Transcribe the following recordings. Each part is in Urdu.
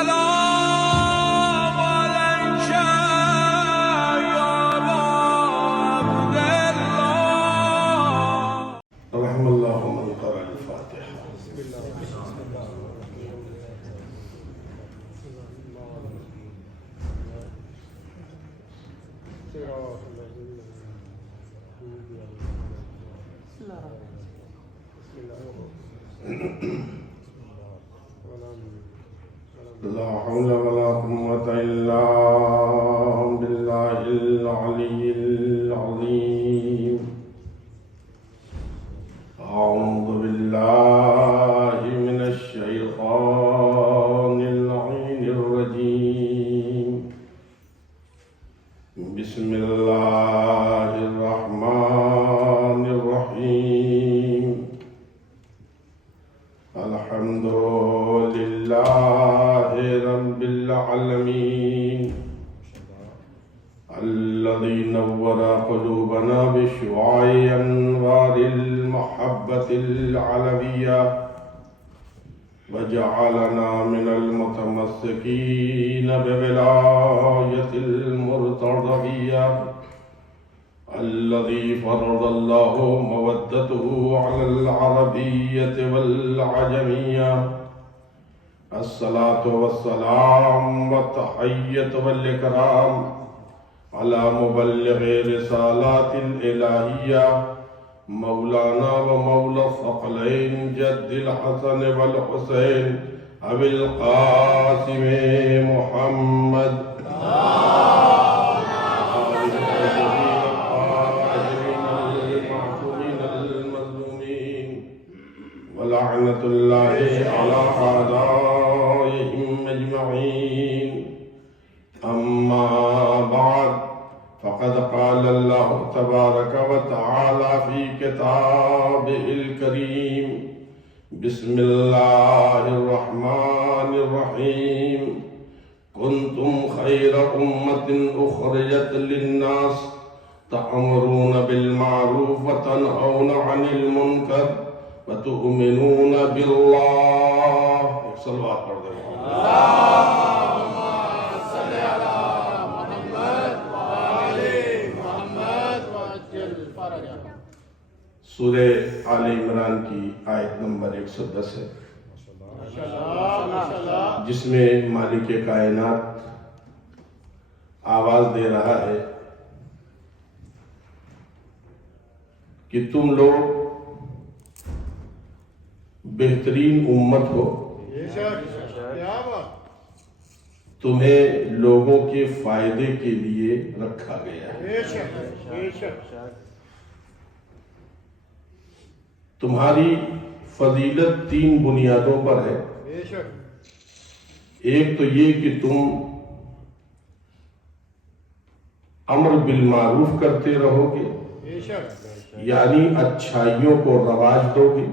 السلام عليك يا أبا عبد الله. رحم الله من قرأ الفاتحة. لا حول ولا قوة إلا بالله العلي العظيم. أعوذ بالله من الشيطان اللعين الرجيم. بسم الله الرحمن الرحيم. الحمد لله رب العالمين الذي نور قلوبنا بشعاع أنوار المحبة العلوية وجعلنا من المتمسكين بولاية المرتضوية الذي فرض الله مودته على العربية والعجمية. الصلاة والسلام والتحية والإكرام على مبلغ رسالات الإلهية مولانا ومولى الثقلين جد الحسن والحسين أبي القاسم محمد ولعنة الله على أعدائهم أجمعين. أما بعد فقد قال الله تبارك وتعالى في كتابه الكريم: بسم الله الرحمن الرحيم. كنتم خير أمة أخرجت للناس تأمرون بالمعروف وتنهون عن المنكر وتؤمنون بالله. صلوات پڑھ دیں. اللهم صل على محمد وآل محمد وعجل فرجهم. سورہ آل عمران کی آیت نمبر 110 ہے، جس میں مالک کائنات آواز دے رہا ہے کہ تم لوگ بہترین امت ہو، تمہیں لوگوں کے فائدے کے لیے رکھا گیا ہے. تمہاری فضیلت 3 بنیادوں پر ہے. ایک تو یہ کہ تم امر بالمعروف کرتے رہو گے، یعنی اچھائیوں کو رواج دو گے،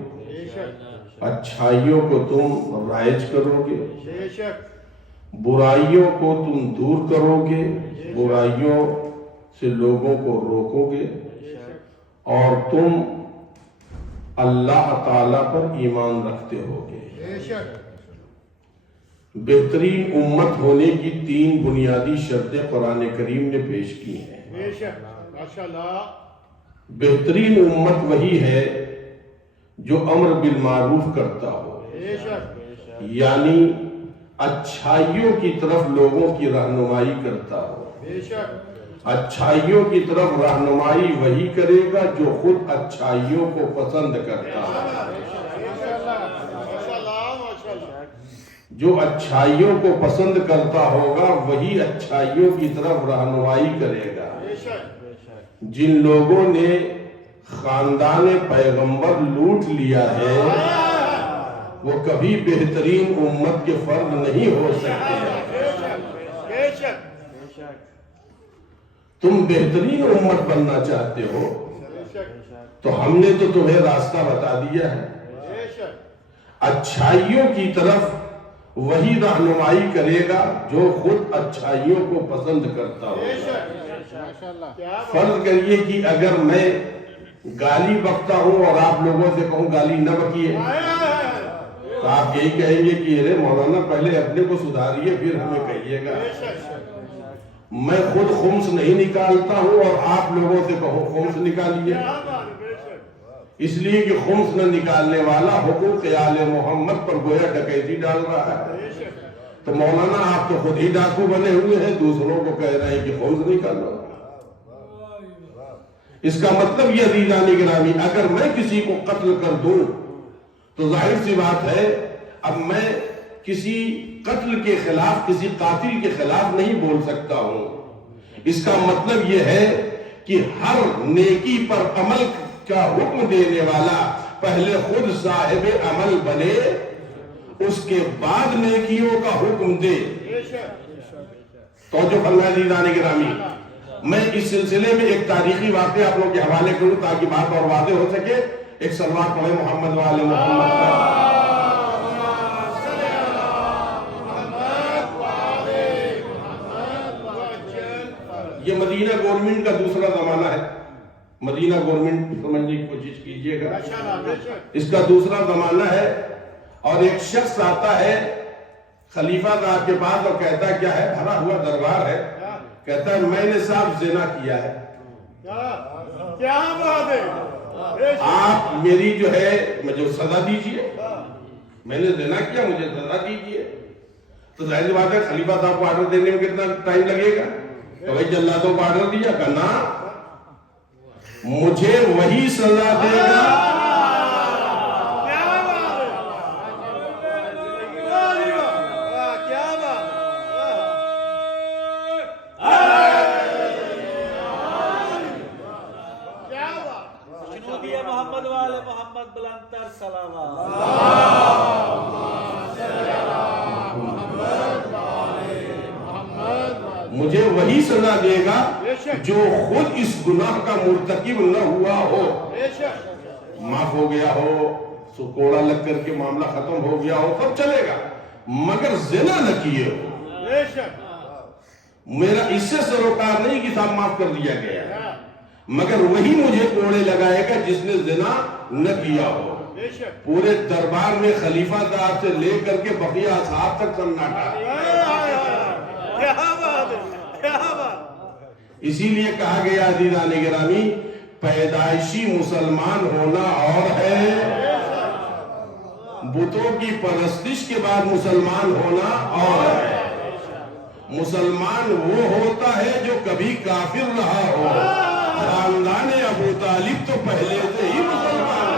اچھائیوں کو تم رائج کرو گے، برائیوں کو تم دور کرو گے، برائیوں سے لوگوں کو روکو گے، اور تم اللہ تعالیٰ پر ایمان رکھتے ہوگے. بہترین امت ہونے کی 3 بنیادی شرطیں قرآن کریم نے پیش کی ہیں. بہترین امت وہی ہے جو امر بالمعروف کرتا ہو، یعنی اچھائیوں کی طرف لوگوں کی رہنمائی کرتا ہو. اچھائیوں کی طرف رہنمائی وہی کرے گا جو خود اچھائیوں کو پسند کرتا ہے. جو اچھائیوں کو پسند کرتا ہوگا وہی اچھائیوں کی طرف رہنمائی کرے گا. جن لوگوں نے خاندان پیغمبر لوٹ لیا ہے وہ کبھی بہترین امت کے فرد نہیں ہو سکتے. تم بہترین امت بننا چاہتے ہو تو ہم نے تو تمہیں راستہ بتا دیا ہے. اچھائیوں کی طرف وہی رہنمائی کرے گا جو خود اچھائیوں کو پسند کرتا ہو. فرض کریے کہ اگر میں گالی بکتا ہوں اور آپ لوگوں سے کہوں گالی نہ بکیے تو آپ یہی کہیں گے کہ ارے مولانا پہلے اپنے کو سدھاریے پھر ہمیں کہیے گا. میں خود خمس نہیں نکالتا ہوں اور آپ لوگوں سے کہو خمس نکالیے. اس لیے کہ خمس نہ نکالنے والا حقوق آل محمد پر گویا ڈکیتی ڈال رہا ہے. تو مولانا آپ تو خود ہی ڈاکو بنے ہوئے ہیں, دوسروں کو کہہ رہے ہیں کہ خمس نکالو. اس کا مطلب یہ عزیزان گرامی, اگر میں کسی کو قتل کر دوں تو ظاہر سی بات ہے اب میں کسی قتل کے خلاف, کسی قاتل کے خلاف نہیں بول سکتا ہوں. اس کا مطلب یہ ہے کہ ہر نیکی پر عمل کا حکم دینے والا پہلے خود صاحب عمل بنے, اس کے بعد نیکیوں کا حکم دے. توجہ فرمائیں عزیزان گرامی, میں اس سلسلے میں ایک تاریخی واقعہ آپ لوگوں کے حوالے کروں تاکہ بات اور واضح ہو سکے. ایک صلوات پڑھیں محمد وآل محمد پر. یہ مدینہ گورنمنٹ کا دوسرا زمانہ ہے. مدینہ گورنمنٹ سمجھنے کی کوشش کیجئے گا, اس کا دوسرا زمانہ ہے. اور ایک شخص آتا ہے خلیفہ صاحب کے پاس اور کہتا ہے کیا ہے, بھرا ہوا دربار ہے, کہتا ہے میں نے صاحب زنا کیا ہے, آپ میری جو ہے مجھے سزا دیجئے, میں نے زنا کیا مجھے سزا دیجئے. تو ظاہر بات ہے خلیفہ صاحب کو آرڈر دینے میں کتنا ٹائم لگے گا؟ تو بھائی جلادوں کو آرڈر دیا, کہنا مجھے وہی سزا دے گا محمد والے محمد بلندر صلوات. مجھے وہی سزا دے گا جو خود اس گناہ کا مرتکب نہ ہوا ہو, معاف ہو گیا ہو, سو کوڑا لگ کر کے معاملہ ختم ہو گیا ہو, سب چلے گا, مگر زنا نہ کیے ہو. میرا اس سے سروکار نہیں کہ صاحب معاف کر دیا گیا, مگر وہی مجھے کوڑے لگائے گا جس نے زنا نہ کیا ہو. پورے دربار میں خلیفہ صاحب سے لے کر کے بقیہ اصحاب تک سناٹا. اسی لیے کہا گیا عزیزان گرامی, پیدائشی مسلمان ہونا اور ہے, بتوں کی پرستش کے بعد مسلمان ہونا اور ہے. مسلمان وہ ہوتا ہے جو کبھی کافر رہا ہو. خاندان ابو طالب تو پہلے سے ہی مسلمان ہے.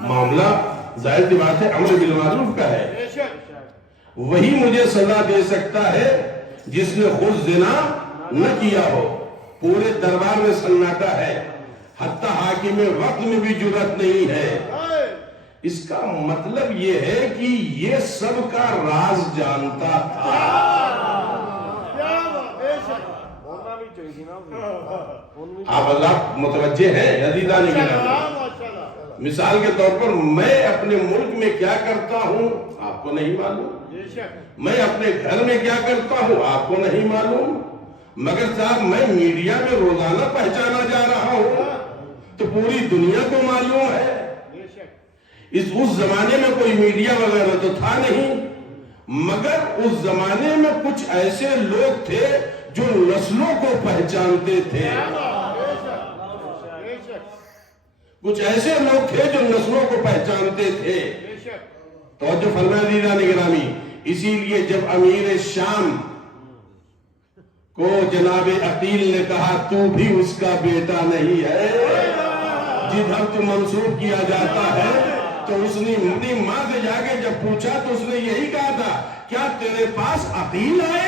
معاملہ ظاہر سی بات ہے امر بالمعروف کا ہے. وہی مجھے سزا دے سکتا ہے جس نے خود زنا نہ کیا ہو. پورے دربار میں سناٹا ہے, حتی حاکم وقت میں بھی جرأت نہیں ہے. اس کا مطلب یہ ہے کہ یہ سب کا راز جانتا تھا. آپ حضرات متوجہ ہیں عزیزان گرامی, مثال کے طور پر میں اپنے ملک میں کیا کرتا ہوں آپ کو نہیں معلوم, میں اپنے گھر میں کیا کرتا ہوں آپ کو نہیں معلوم, مگر صاحب میں میڈیا میں روزانہ پہچانا جا رہا ہوں تو پوری دنیا کو معلوم ہے. اس زمانے میں کوئی میڈیا وغیرہ تو تھا نہیں, مگر اس زمانے میں کچھ ایسے لوگ تھے جو نسلوں کو پہچانتے تھے. کچھ ایسے لوگ تھے جو نسلوں کو پہچانتے تھے. توجہ فرمائیں عزیزان گرامی, اسی لیے جب امیر شام کو جناب عقیل نے کہا تو بھی اس کا بیٹا نہیں ہے, جدھر تو منسوب کیا جاتا ہے, تو اس نے اپنی ماں سے جا کے جب پوچھا تو اس نے یہی کہا تھا کیا تیرے پاس عقیل ہے؟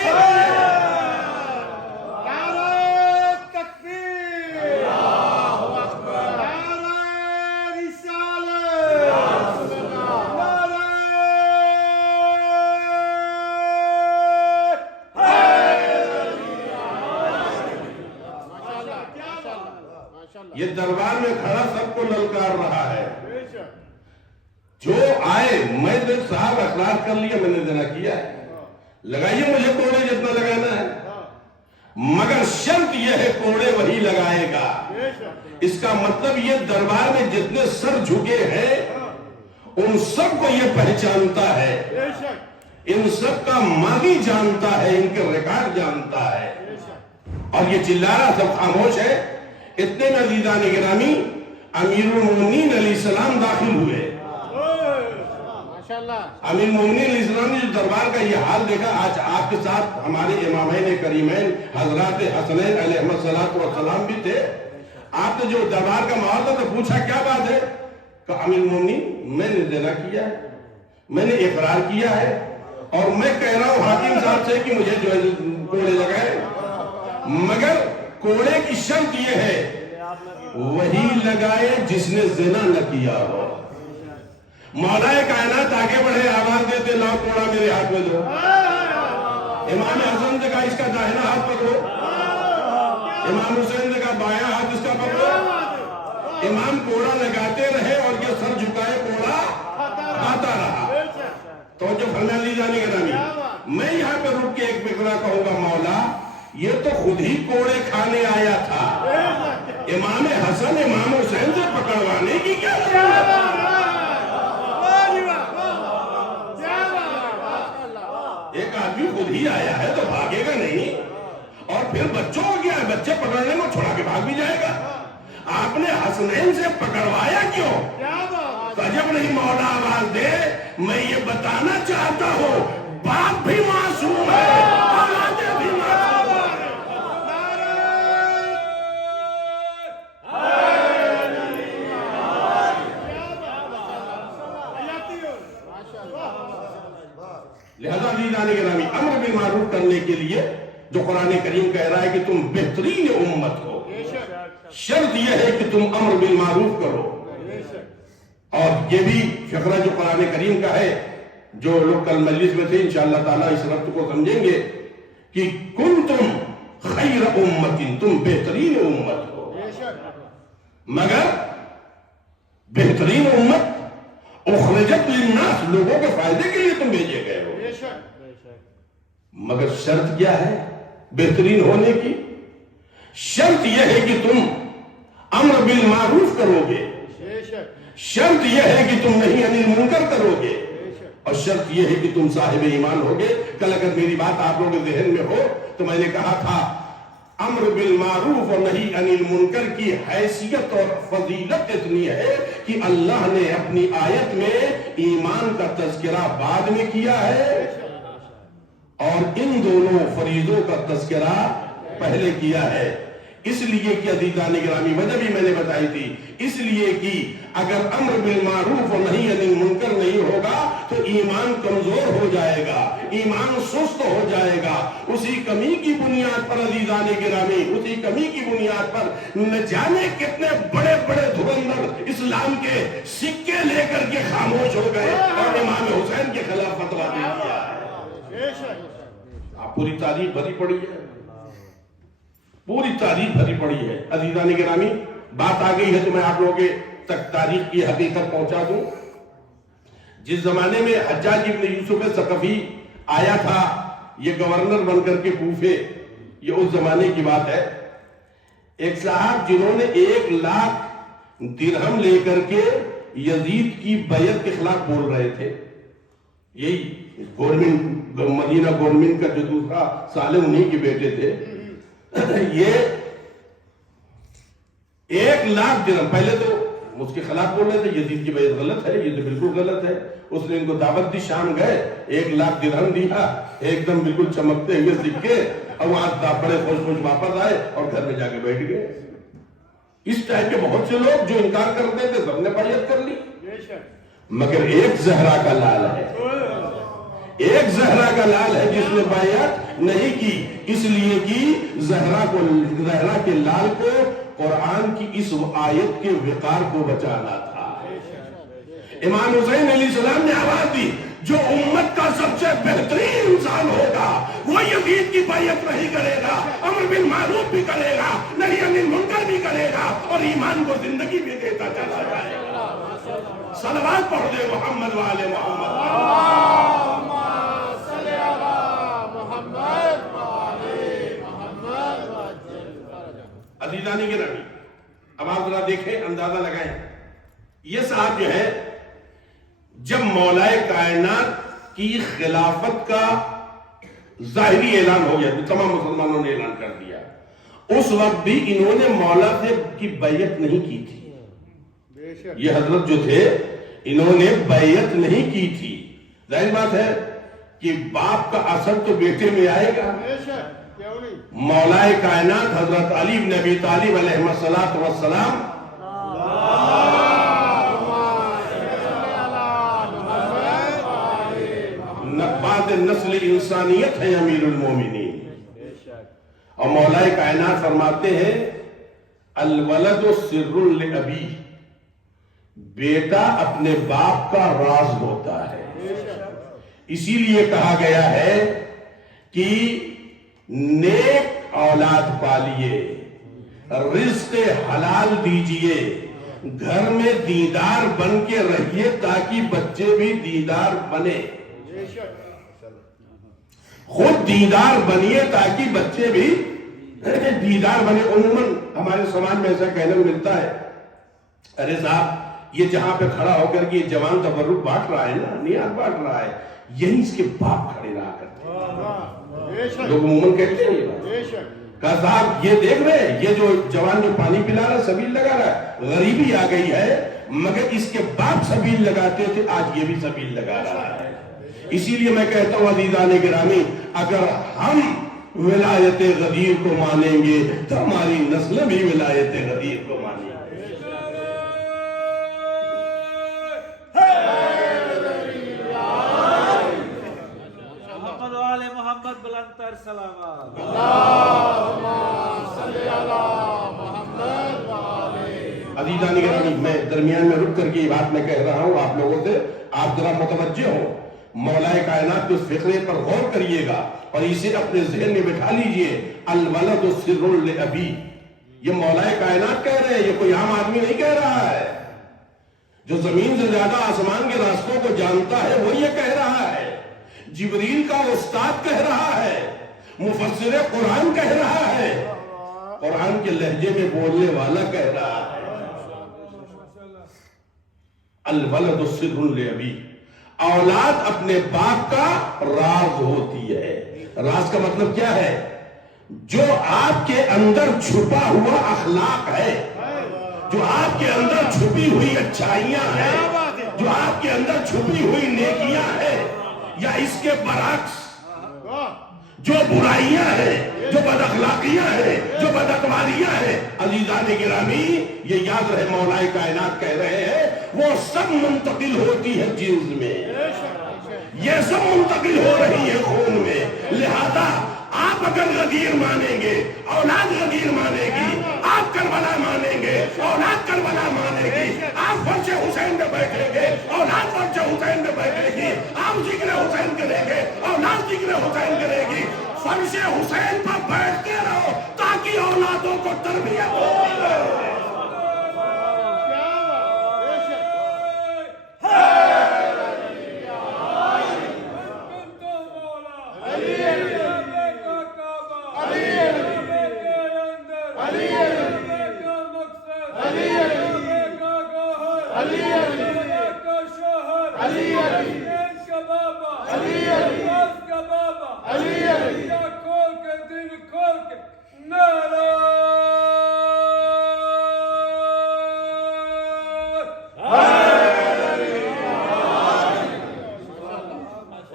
یہ دربار میں کھڑا سب کو آئے میں تو صاحب اقرار کر لیا میں نے زنا کیا ہے، لگائیے مجھے کوڑے جتنا لگانا ہے، مگر شرط یہ ہے کوڑے وہی لگائے گا۔ اس کا مطلب یہ دربار میں جتنے سر جھکے ہیں ان سب کو یہ پہچانتا ہے، ان سب کا ماضی جانتا ہے، ان کے ریکارڈ جانتا ہے، اور یہ چلا رہا سب خاموش ہے۔ اتنے میں عزیزان گرامی امیر المومنین علیہ السلام داخل ہوئے۔ امیر المومنین علیہ السلام نے جو دربار کا یہ حال دیکھا، آج آپ کے ساتھ ہمارے امامین کریمین حضرات حسنین علیہ السلام بھی تھے، آپ نے جو دربار کا ماحول تھا تو پوچھا کیا بات ہے؟ کہ امیر المومنین میں نے زنا کیا ہے، میں نے اقرار کیا ہے، اور میں کہہ رہا ہوں حاکم صاحب سے کہ مجھے جو ہے کوڑے لگائے، مگر کوڑے کی شرط یہ ہے وہی لگائے جس نے زنا نہ کیا ہو۔ مولا کائنات آگے بڑھے آواز دیتے لاؤ کوڑا میرے ہاتھ میں دو۔ امام حسن نے کہا اس کا داہنا ہاتھ پکڑو، امام حسین نے کہا بایاں ہاتھ اس کا پکڑو۔ امام کوڑا لگاتے رہے اور یہ سر جھکائے کوڑا آتا رہا۔ تو جو فرمایا جانے کے نامی میں یہاں پہ رک کے ایک فکرہ کہوں گا، مولا یہ تو خود ہی کوڑے کھانے آیا تھا، امام حسن امام حسین سے پکڑوانے کی کیا ضرورت؟ ایک آدمی خود ہی آیا ہے تو بھاگے گا نہیں، اور پھر بچوں ہو گیا ہے، بچے پکڑنے میں چھوڑا کے بھاگ بھی جائے گا۔ آپ نے حسنین سے پکڑوایا کیوں؟ عجب نہیں مولا آواز دے، میں یہ بتانا چاہتا ہوں باپ بھی معصوم ہے، اولادیں بھی معصوم ہے۔ لہذا عزیزان گرامی امر بالمعروف کرنے کے لیے جو قرآن کریم کہہ رہا ہے کہ تم بہترین امت ہو، شرط یہ ہے کہ تم امر بالمعروف کرو۔ اور یہ بھی فقرہ جو قرآن کریم کا ہے، جو لوگ کل مجلس میں تھے انشاءاللہ تعالیٰ اس ربط کو سمجھیں گے کہ کنتم خیر امت، تم بہترین امت ہو، مگر بہترین امت اخرجت للناس، لوگوں کے فائدے کے لیے تم بھیجے گئے ہو، مگر شرط کیا ہے بہترین ہونے کی؟ شرط یہ ہے کہ تم امر بالمعروف کرو گے، شرط یہ ہے کہ تم نہیں عن المنکر کرو گے، اور شرط یہ ہے کہ تم صاحب ایمان ہوگے۔ کل اگر میری بات آپ لوگوں کے ذہن میں ہو تو میں نے کہا تھا امر بالمعروف اور نہیں عن المنکر کی حیثیت اور فضیلت اتنی ہے کہ اللہ نے اپنی آیت میں ایمان کا تذکرہ بعد میں کیا ہے اور ان دونوں فریضوں کا تذکرہ پہلے کیا ہے۔ اس لیے کہ عزیزان گرامی وجہ بھی میں نے بتائی تھی، اس لیے کہ اگر امر بالمعروف اور نہیں عن المنکر نہیں ہوگا تو ایمان کمزور ہو جائے گا، ایمان سست ہو جائے گا۔ اسی کمی کی بنیاد پر عزیزان گرامی، اسی کمی کی بنیاد پر نہ جانے کتنے بڑے بڑے دھرندر اسلام کے سکے لے کر کے خاموش ہو گئے اور امام حسین کے خلاف فتویٰ دے دیا۔ آپ پوری تاریخ بھری پڑی ہے، پوری تاریخ بھری پڑی ہے۔ عزیزان گرامی بات آ گئی ہے تو میں آپ لوگوں کے تک تاریخ کی حقیقت پہنچا دوں۔ جس زمانے میں حجاج ابن یوسف ثقفی آیا تھا یہ گورنر بن کر کے کوفے، یہ اس زمانے کی بات ہے، ایک صاحب جنہوں نے 1,00,000 درہم لے کر کے یزید کی بیعت کے خلاف بول رہے تھے، یہی مدینہ گورنمنٹ کا جو دوسرا سالم انہی کے بیٹے تھے، یہ 1,00,000 درہم پہلے تو اس کے خلاف بول رہے تھے یزید کی بیعت غلط ہے، یہ تو بالکل غلط ہے۔ اس نے ان کو دعوت دی، شام گئے، 1,00,000 درہم دیا، ایک دم بالکل چمکتے ہوئے سکے، اور وہاں بڑے خوش خوش واپس آئے اور گھر میں جا کے بیٹھ گئے۔ اس ٹائپ کے بہت سے لوگ جو انکار کرتے تھے سب نے بیعت کر لی، مگر ایک زہرا کا لال ہے، ایک زہرا کا لال ہے جس نے بیعت نہیں کی، اس لیے کہ زہرا کے لال کو قرآن کی اس آیت کے وقار کو بچانا تھا۔ امام حسین علیہ السلام نے آواز دی جو امت کا سب سے بہترین انسان ہوگا وہ یزید کی بیعت نہیں کرے گا، امر بالمعروف بھی کرے گا، نہی عن المنکر بھی کرے گا، اور ایمان کو زندگی بھی دیتا چلا جائے گا۔ صلوات پڑھ دے محمد وآل محمد۔ جب مولائے کائنات کی خلافت کا ظاہری اعلان ہو گیا، تمام مسلمانوں نے اعلان کر دیا، اس وقت بھی انہوں نے مولا سے کی بیعت نہیں کی تھی۔ یہ حضرت جو تھے انہوں نے بیعت نہیں کی تھی۔ ظاہر بات ہے کہ باپ کا اثر تو بیٹے میں آئے گا۔ مولا کائنات حضرت علی بن ابی طالب علیہ السلام بعد نسل انسانیت ہے امیر المومنین، اور مولا کائنات فرماتے ہیں الولد سر لابی، بیٹا اپنے باپ کا راز ہوتا ہے۔ اسی لیے کہا گیا ہے کہ نیک اولاد پالیے، رزق حلال دیجئے، گھر میں دیندار بن کے رہیے تاکہ بچے بھی دیندار بنے، خود دیندار بنیے تاکہ بچے بھی دیندار بنے۔ عموماً ہمارے سماج میں ایسا کہنے کو ملتا ہے، ارے صاحب یہ جہاں پہ کھڑا ہو کر کے یہ جوان تبرک بانٹ رہا ہے نا، نیاز بانٹ رہا ہے، یہی اس کے باپ کھڑے رہا کرتے ہیں۔ لوگ عموماً کہتے ہیں یہ بات، کہا صاحب یہ دیکھ رہے ہیں یہ جو جوان جو پانی پلا رہا ہے، سبیل لگا رہا ہے، غریبی آ گئی ہے، مگر اس کے باپ سبیل لگاتے تھے، آج یہ بھی سبیل لگا رہا ہے۔ اسی لیے میں کہتا ہوں عزیزان گرامی، اگر ہم ولایت غدیر کو مانیں گے تو ہماری نسل بھی ولایت غدیر کو مانیں گے۔ محمد و آل محمد بلندتر سلامات۔ عزیزان گرامی، میں درمیان میں رک کر کے یہ بات میں کہہ رہا ہوں آپ لوگوں سے، آپ ذرا متوجہ ہو، مولا کائنات کے فقرے پر غور کریے گا اور اسے اپنے ذہن میں بٹھا لیجئے۔ الولد سر لابی، یہ مولا کائنات کہہ رہے ہیں، یہ کوئی عام آدمی نہیں کہہ رہا ہے۔ جو زمین سے زیادہ آسمان کے راستوں کو جانتا ہے وہ یہ کہہ رہا ہے، جبریل کا استاد کہہ رہا ہے، مفسر قرآن کہہ رہا ہے، قرآن کے لہجے میں بولنے والا کہہ رہا ہے۔ الولد سر لابی، اولاد اپنے باپ کا راز ہوتی ہے۔ راز کا مطلب کیا ہے؟ جو آپ کے اندر چھپا ہوا اخلاق ہے، جو آپ کے اندر چھپی ہوئی اچھائیاں ہیں، جو آپ کے اندر چھپی ہوئی نیکیاں ہیں، یا اس کے برعکس جو برائیاں ہیں، جو بد اخلاقیاں ہیں، جو بدعتواریاں ہیں، عزیزان گرامی یہ یاد رہے مولا کائنات کہہ رہے ہیں وہ سب منتقل ہوتی ہے جنس میں، یہ سب منتقل ہو رہی ہے خون میں۔ لہذا آپ اگر غدیر مانیں گے اولاد غدیر مانے گی، آپ کربلا مانیں گے اولاد کربلا مانے گی، آپ فرش حسین میں بیٹھیں گے اولاد فرش حسین میں بیٹھے گی، آپ ذکر حسین کریں گے اولاد ذکر حسین کرے گی۔ فرش حسین پر بیٹھتے رہو تاکہ اولادوں کو تربیت ہوتی رہے۔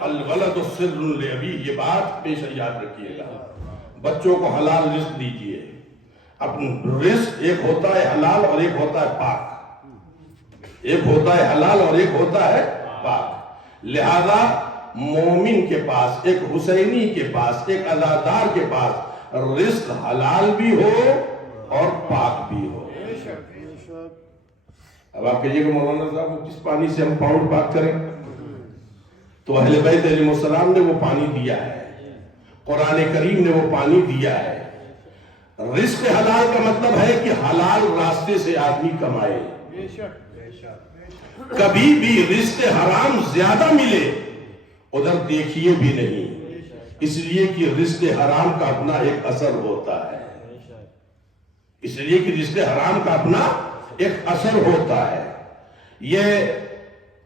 الولد سر لابی، یہ بات پیش یاد رکھیے گا۔ بچوں کو حلال رزق دیجئے۔ اپنا رزق ایک ہوتا ہے حلال اور ایک ہوتا ہے پاک، ایک ہوتا ہے حلال اور ایک ہوتا ہے پاک۔ لہذا مومن کے پاس، ایک حسینی کے پاس، ایک عزادار کے پاس رزق حلال بھی ہو اور پاک بھی ہو۔ اب آپ کہیے کہ مولانا صاحب کس پانی سے ہم پاؤں پاک کریں؟ تو اہل بیت علیہ السلام نے وہ پانی دیا ہے، قرآن کریم نے وہ پانی دیا ہے۔ رزق حلال کا مطلب ہے کہ حلال راستے سے آدمی کمائے۔ کبھی بھی رزق حرام زیادہ ملے ادھر دیکھیے بھی نہیں، اس لیے کہ رزق حرام کا اپنا ایک اثر ہوتا ہے، اس لیے کہ رزق حرام کا اپنا ایک اثر ہوتا ہے۔ یہ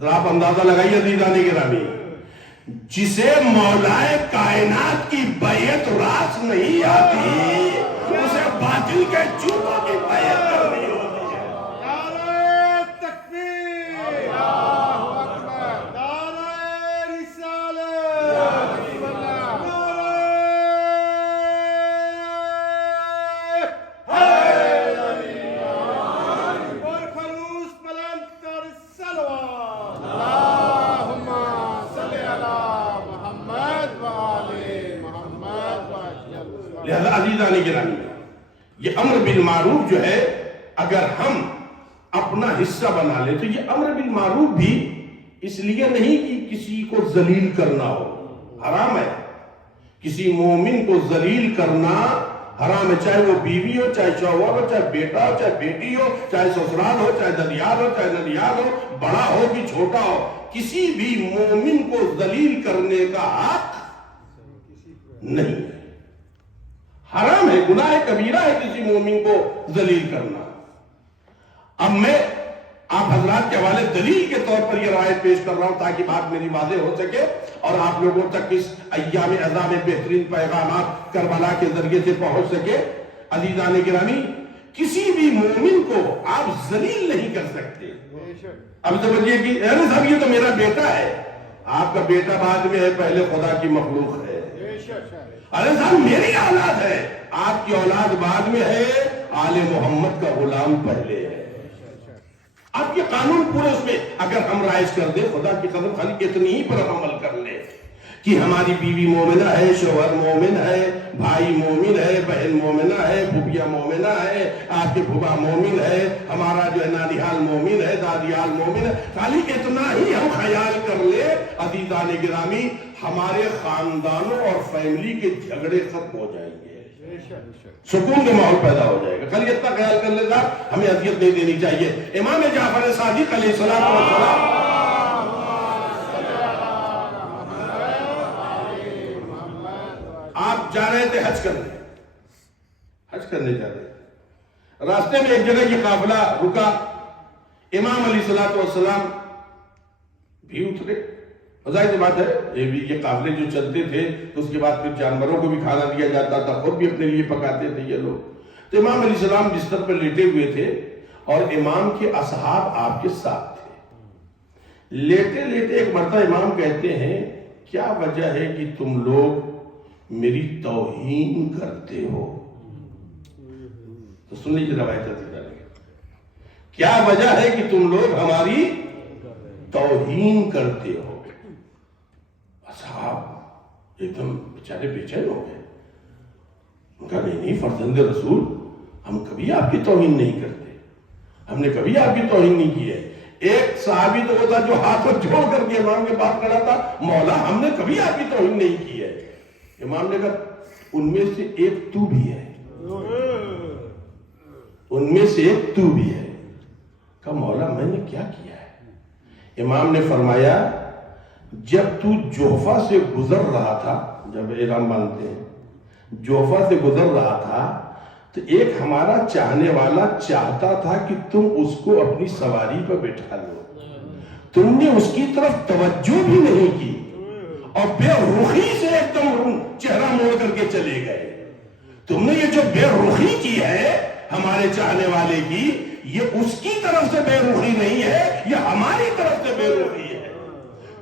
ذرا آپ اندازہ لگائیے عزیزان گرامی، جسے مولائے کائنات کی بیعت راس نہیں آتی اسے باطل کے جوتوں کی بیعت کرنی ہوتی ہے۔ نعرہ تکبیر، اللہ اکبر، نعرہ رسالت، نعرہ حیدری اور خلوص بلند کر صلوات، اللہم صلی علی محمد و آل محمد وعجل۔ لہذا عزیزان گرامی، یہ امر بالمعروف جو ہے اگر ہم اپنا حصہ بنا لیں تو یہ امر بالمعروف بھی اس لیے نہیں کہ کسی کو ذلیل کرنا ہو، حرام ہے۔ کسی مومن کو ذلیل کرنا حرام ہے، چاہے وہ بیوی ہو، چاہے شوہر ہو، چاہے بیٹا ہو، چاہے بیٹی ہو، چاہے سسرال ہو، چاہے ددیال ہو، چاہے ننیال ہو، بڑا ہو کہ چھوٹا ہو، کسی بھی مومن کو ذلیل کرنے کا حق نہیں ہے، حرام ہے، گناہ کبیرہ ہے کسی مومن کو ذلیل کرنا۔ اب میں آپ حضرات کے حوالے دلیل کے طور پر یہ رائے پیش کر رہا ہوں تاکہ بات میری واضح ہو سکے اور آپ لوگوں تک اس ایام عزا میں بہترین پیغامات کربلا کے ذریعے سے پہنچ سکے۔ عزیزان گرامی، کسی بھی مومن کو آپ ذلیل نہیں کر سکتے۔ اب سمجھیے کہ ارے صاحب یہ تو میرا بیٹا ہے، آپ کا بیٹا بعد میں ہے، پہلے خدا کی مخلوق ہے۔ ارے صاحب میری اولاد ہے، آپ کی اولاد بعد میں ہے، آل محمد کا غلام پہلے ہے۔ اب یہ قانون پورے اس میں اگر ہم رائج کر دیں، خدا کی قسم خالی اتنی ہی پر عمل کر لیں کہ ہماری بیوی مومنہ ہے، شوہر مومن ہے، بھائی مومن ہے، بہن مومنہ ہے، بھوبیا مومنہ ہے، آپ کے بھوبا مومن ہے، ہمارا جو ہے نانیحال مومن ہے، دادیال مومن ہے، خالی اتنا ہی ہم خیال کر لیں عزیزان گرامی، ہمارے خاندانوں اور فیملی کے جھگڑے ختم ہو جائیں گے، سکون کا ماحول پیدا ہو جائے گا۔ خالی اتنا خیال کر لے گا، ہمیں اذیت نہیں دینی چاہیے۔ امام جعفر صادق علیہ السلام آپ جا رہے تھے حج کرنے جا رہے تھے، راستے میں ایک جگہ یہ قافلہ رکا، امام علیہ السلام بھی اترے، ظاہر سی بات ہے یہ قافلے جو چلتے تھے تو اس کے بعد پھر جانوروں کو بھی کھانا دیا جاتا تھا، خود بھی اپنے لیے پکاتے تھے یہ لوگ۔ تو امام علیہ السلام بستر پر لیٹے ہوئے تھے اور امام کے اصحاب آپ کے ساتھ تھے۔ لیٹے لیٹے ایک مرتبہ امام کہتے ہیں کیا وجہ ہے کہ تم لوگ میری توہین کرتے ہو؟ تو سن لیجیے روایت کیا وجہ ہے کہ تم لوگ ہماری توہین کرتے ہو؟ اصحاب ایک دم بیچارے بے چین ہو گئے، ان کا نہیں فرزند رسول، ہم کبھی آپ کی توہین نہیں کرتے، ہم نے کبھی آپ کی توہین نہیں کی ہے۔ ایک صحابی تو وہ تھا جو ہاتھوں جوڑ کر کے امام کے پاس کھڑا تھا، مولا ہم نے کبھی آپ کی توہین نہیں کی ہے۔ امام نے کہا ان میں سے ایک تو بھی ہے، ان میں سے ایک تو بھی ہے۔ کہا مولا میں نے کیا کیا ہے؟ امام نے فرمایا جب تو جوفہ سے گزر رہا تھا، جب احرام باندھتے ہیں، جوفہ سے گزر رہا تھا تو ایک ہمارا چاہنے والا چاہتا تھا کہ تم اس کو اپنی سواری پر بٹھا لو، تم نے اس کی طرف توجہ بھی نہیں کی اور بے رخی سے ایک دم چہرہ موڑ کر کے چلے گئے۔ تم نے یہ جو بے رخی کی ہے ہمارے چاہنے والے کی، یہ اس کی طرف سے بے رخی نہیں ہے، یہ ہماری طرف سے بے رخی ہے۔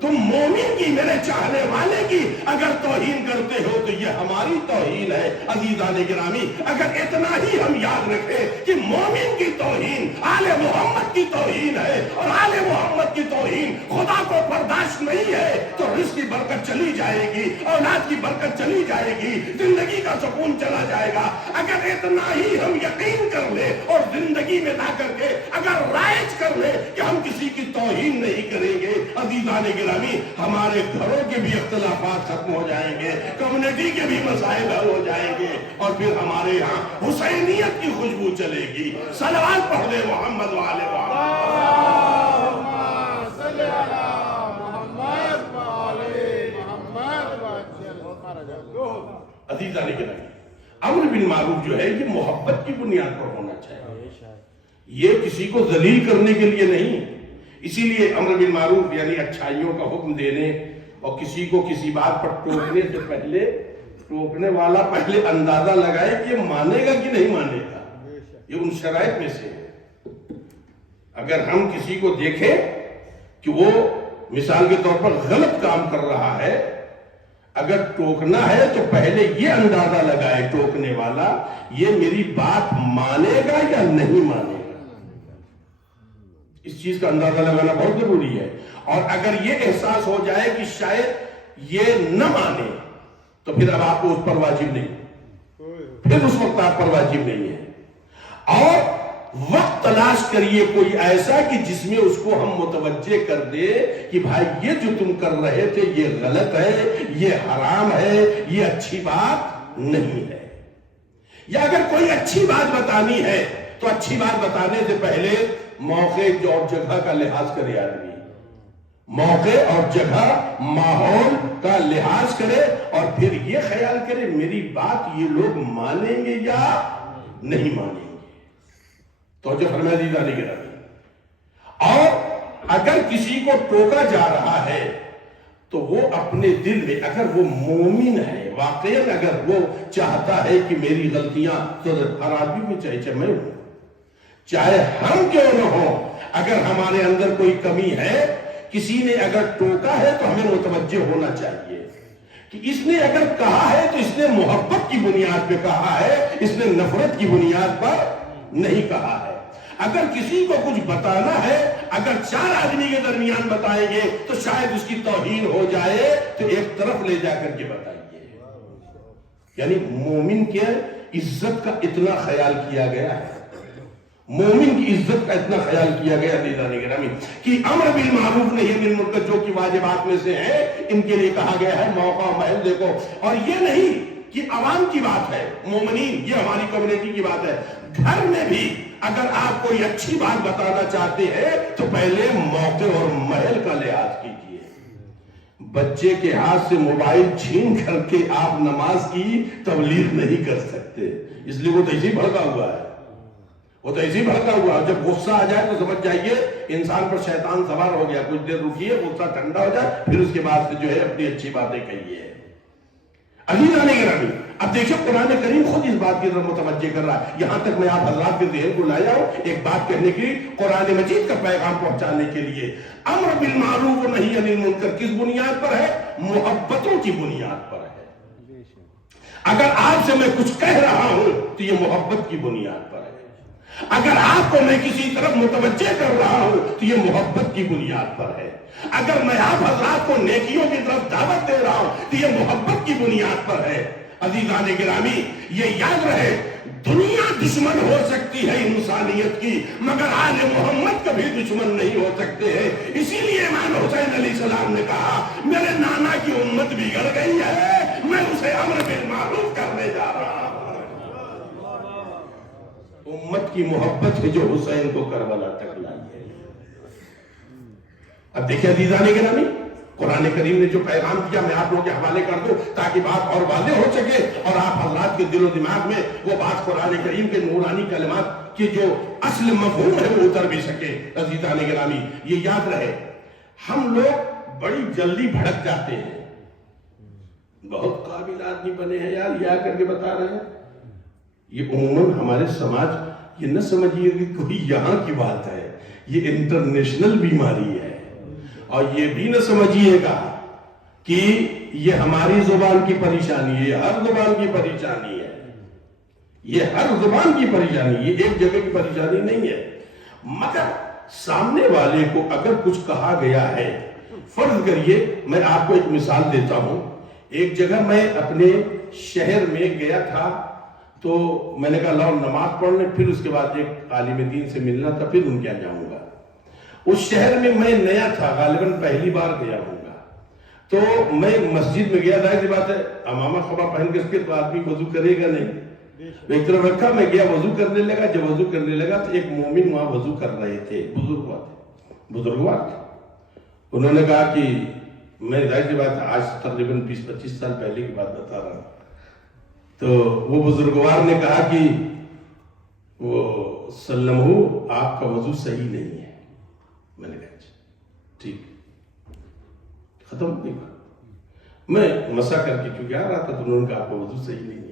تم مومن کی، میرے چاہنے والے کی اگر توہین کرتے ہو تو یہ ہماری توہین ہے۔ عزیزان گرامی، اگر اتنا ہی ہم یاد رکھیں کہ مومن کی توہین آل محمد کی توہین ہے اور آل محمد کی توہین خدا کو برداشت نہیں ہے تو رزق کی برکت چلی جائے گی، اولاد کی برکت چلی جائے گی، زندگی کا سکون چلا جائے گا۔ اگر اتنا ہی ہم یقین کر لیں اور زندگی میں لا کر کے اگر رائج کر لیں کہ ہم کسی کی توہین نہیں کریں گے، عزیزان گرامی ہمارے گھروں کے بھی اختلافات ختم ہو جائیں گے، کمیونٹی کے بھی مسائل حل ہو جائیں گے اور پھر ہمارے یہاں حسینیت کی خوشبو چلے گی۔ صلوات پڑھ دے محمد والے عزیزان گرامی، امر بالمعروف جو ہے یہ محبت کی بنیاد پر ہونا چاہیے، یہ کسی کو ذلیل کرنے کے لیے نہیں، اسی لیے امر بالمعروف یعنی اچھائیوں کا حکم دینے اور کسی کو کسی بات پر ٹوکنے سے پہلے ٹوکنے والا پہلے اندازہ لگائے کہ یہ مانے گا کہ نہیں مانے گا. یہ ان شرائط میں سے ہے. اگر ہم کسی کو دیکھیں کہ وہ مثال کے طور پر غلط کام کر رہا ہے, اگر ٹوکنا ہے تو پہلے یہ اندازہ لگائے ٹوکنے والا یہ میری بات مانے گا یا نہیں مانے گا. اس چیز کا اندازہ لگانا بہت ضروری ہے. اور اگر یہ احساس ہو جائے کہ شاید یہ نہ مانے تو پھر اب آپ کو اس پر واجب نہیں, پھر اس وقت آپ پر واجب نہیں ہے. اور وقت تلاش کریے کوئی ایسا کہ جس میں اس کو ہم متوجہ کر دے کہ بھائی یہ جو تم کر رہے تھے یہ غلط ہے, یہ حرام ہے, یہ اچھی بات نہیں ہے. یا اگر کوئی اچھی بات بتانی ہے تو اچھی بات بتانے سے پہلے موقع اور جگہ کا لحاظ کرے آدمی, موقع اور جگہ ماحول کا لحاظ کرے اور پھر یہ خیال کرے میری بات یہ لوگ مانیں گے یا نہیں مانیں گے. تو جو فرمایا عزیزان گرامی, اور اگر کسی کو ٹوکا جا رہا ہے تو وہ اپنے دل میں اگر وہ مومن ہے واقعی, اگر وہ چاہتا ہے کہ میری غلطیاں تو ہر آدمی میں چاہے میں ہوں چاہے ہم کیوں نہ ہو, اگر ہمارے اندر کوئی کمی ہے, کسی نے اگر ٹوکا ہے تو ہمیں متوجہ ہونا چاہیے کہ اس نے اگر کہا ہے تو اس نے محبت کی بنیاد پہ کہا ہے, اس نے نفرت کی بنیاد پر نہیں کہا ہے. اگر کسی کو کچھ بتانا ہے, اگر 4 آدمی کے درمیان بتائیں گے تو شاید اس کی توہین ہو جائے تو ایک طرف لے جا کر کے بتائیے. یعنی مومن کے عزت کا اتنا خیال کیا گیا ہے, مومن کی عزت کا اتنا خیال کیا گیا عزیزان گرامی کہ امر بالمعروف نہی عن المنکر جو کہ واجبات میں سے ہیں, ان کے لیے کہا گیا ہے موقع محل دیکھو. اور یہ نہیں کہ عوام کی بات ہے, مومنین یہ ہماری کمیونٹی کی بات ہے, گھر میں بھی اگر آپ کوئی اچھی بات بتانا چاہتے ہیں تو پہلے موقع اور محل کا لحاظ کیجئے. بچے کے ہاتھ سے موبائل چھین کر کے آپ نماز کی تبلیغ نہیں کر سکتے, اس لیے وہ تو اسی بھڑکا ہوا ہے, وہ تو اسی بھڑکا ہوا ہے. جب غصہ آ جائے تو سمجھ جائیے انسان پر شیطان سوار ہو گیا. کچھ دیر رکیے, غصہ ٹھنڈا ہو جائے, پھر اس کے بعد سے جو ہے اپنی اچھی باتیں کہیے. عزیزان گرامی, اب دیکھیں قرآن کریم خود اس بات کی طرف متوجہ کر رہا ہے. یہاں تک میں آپ حضرات کے ذہن کو لایا ہوں ایک بات کہنے کے لیے, قرآن مجید کا پیغام پہنچانے کے لیے. امر بالمعروف و نہی عن المنکر کس بنیاد پر ہے؟ محبتوں کی بنیاد پر ہے. اگر آپ سے میں کچھ کہہ رہا ہوں تو یہ محبت کی بنیاد پر ہے. اگر آپ کو میں کسی طرف متوجہ کر رہا ہوں تو یہ محبت کی بنیاد پر ہے. اگر میں آپ حضرات کو نیکیوں کی طرف دعوت دے رہا ہوں تو یہ محبت کی بنیاد پر ہے. عزیزان گرامی, یہ یاد رہے دنیا دشمن ہو سکتی ہے انسانیت کی, مگر آل محمد کبھی دشمن نہیں ہو سکتے ہیں. اسی لیے امام حسین علیہ السلام نے کہا میرے نانا کی امت بگڑ گئی ہے, میں اسے امر بالمعروف کرنے جا رہا ہوں. امت کی محبت ہے جو حسین کو کربلا تک لائی ہے. اب دیکھیں عزیزان گرامی, قرآن کریم نے جو پیغام دیا میں آپ لوگوں کے حوالے کر دوں تاکہ بات اور واضح ہو سکے اور آپ حضرات کے دل و دماغ میں وہ بات قرآن کریم کے نورانی کلمات کی جو اصل مفہوم ہے وہ اتر بھی سکے. عزیزان گرامی, یہ یاد رہے ہم لوگ بڑی جلدی بھڑک جاتے ہیں. بہت قابل آدمی بنے ہیں یار, یہ آ کر کے بتا رہے ہیں. یہ عموماً ہمارے سماج یہ نہ سمجھیے کہ کوئی یہاں کی بات ہے, یہ انٹرنیشنل بیماری ہے. اور یہ بھی نہ سمجھیے گا کہ یہ ہماری زبان کی پریشانی ہے, یہ ہر زبان کی پریشانی ہے, یہ ہر زبان کی پریشانی, یہ ایک جگہ کی پریشانی نہیں ہے. مگر سامنے والے کو اگر کچھ کہا گیا ہے, فرض کریے میں آپ کو ایک مثال دیتا ہوں. ایک جگہ میں اپنے شہر میں گیا تھا تو میں نے کہا لاؤ نماز پڑھنے, پھر اس کے بعد ایک عالم دین سے ملنا تھا, پھر ان کے جاؤں گا. اس شہر میں میں نیا تھا, غالباً پہلی بار گیا ہوں گا, تو میں مسجد میں گیا. ظاہر سی بات ہے امامہ خبا پہن کے تو آدمی وضو کرے گا نہیں, ایک طرف رکھا, میں گیا وضو کرنے لگا. جب وضو کرنے لگا تو ایک مومن وہاں وضو کر رہے تھے, بزرگوار تھے. انہوں نے کہا کہ میں ظاہر سی بات ہے آج تقریباً 20-25 سال پہلے کی بات بتا رہا ہوں. تو وہ بزرگوار نے کہا کہ وہ سلم ہو آپ کا وضو صحیح نہیں ہے. میں نے کہا ٹھیک ختم نہیں ہوا. میں مسا کر کے کیونکہ آ رہا تھا تو انہوں نے کہا آپ کا وضو صحیح نہیں ہے.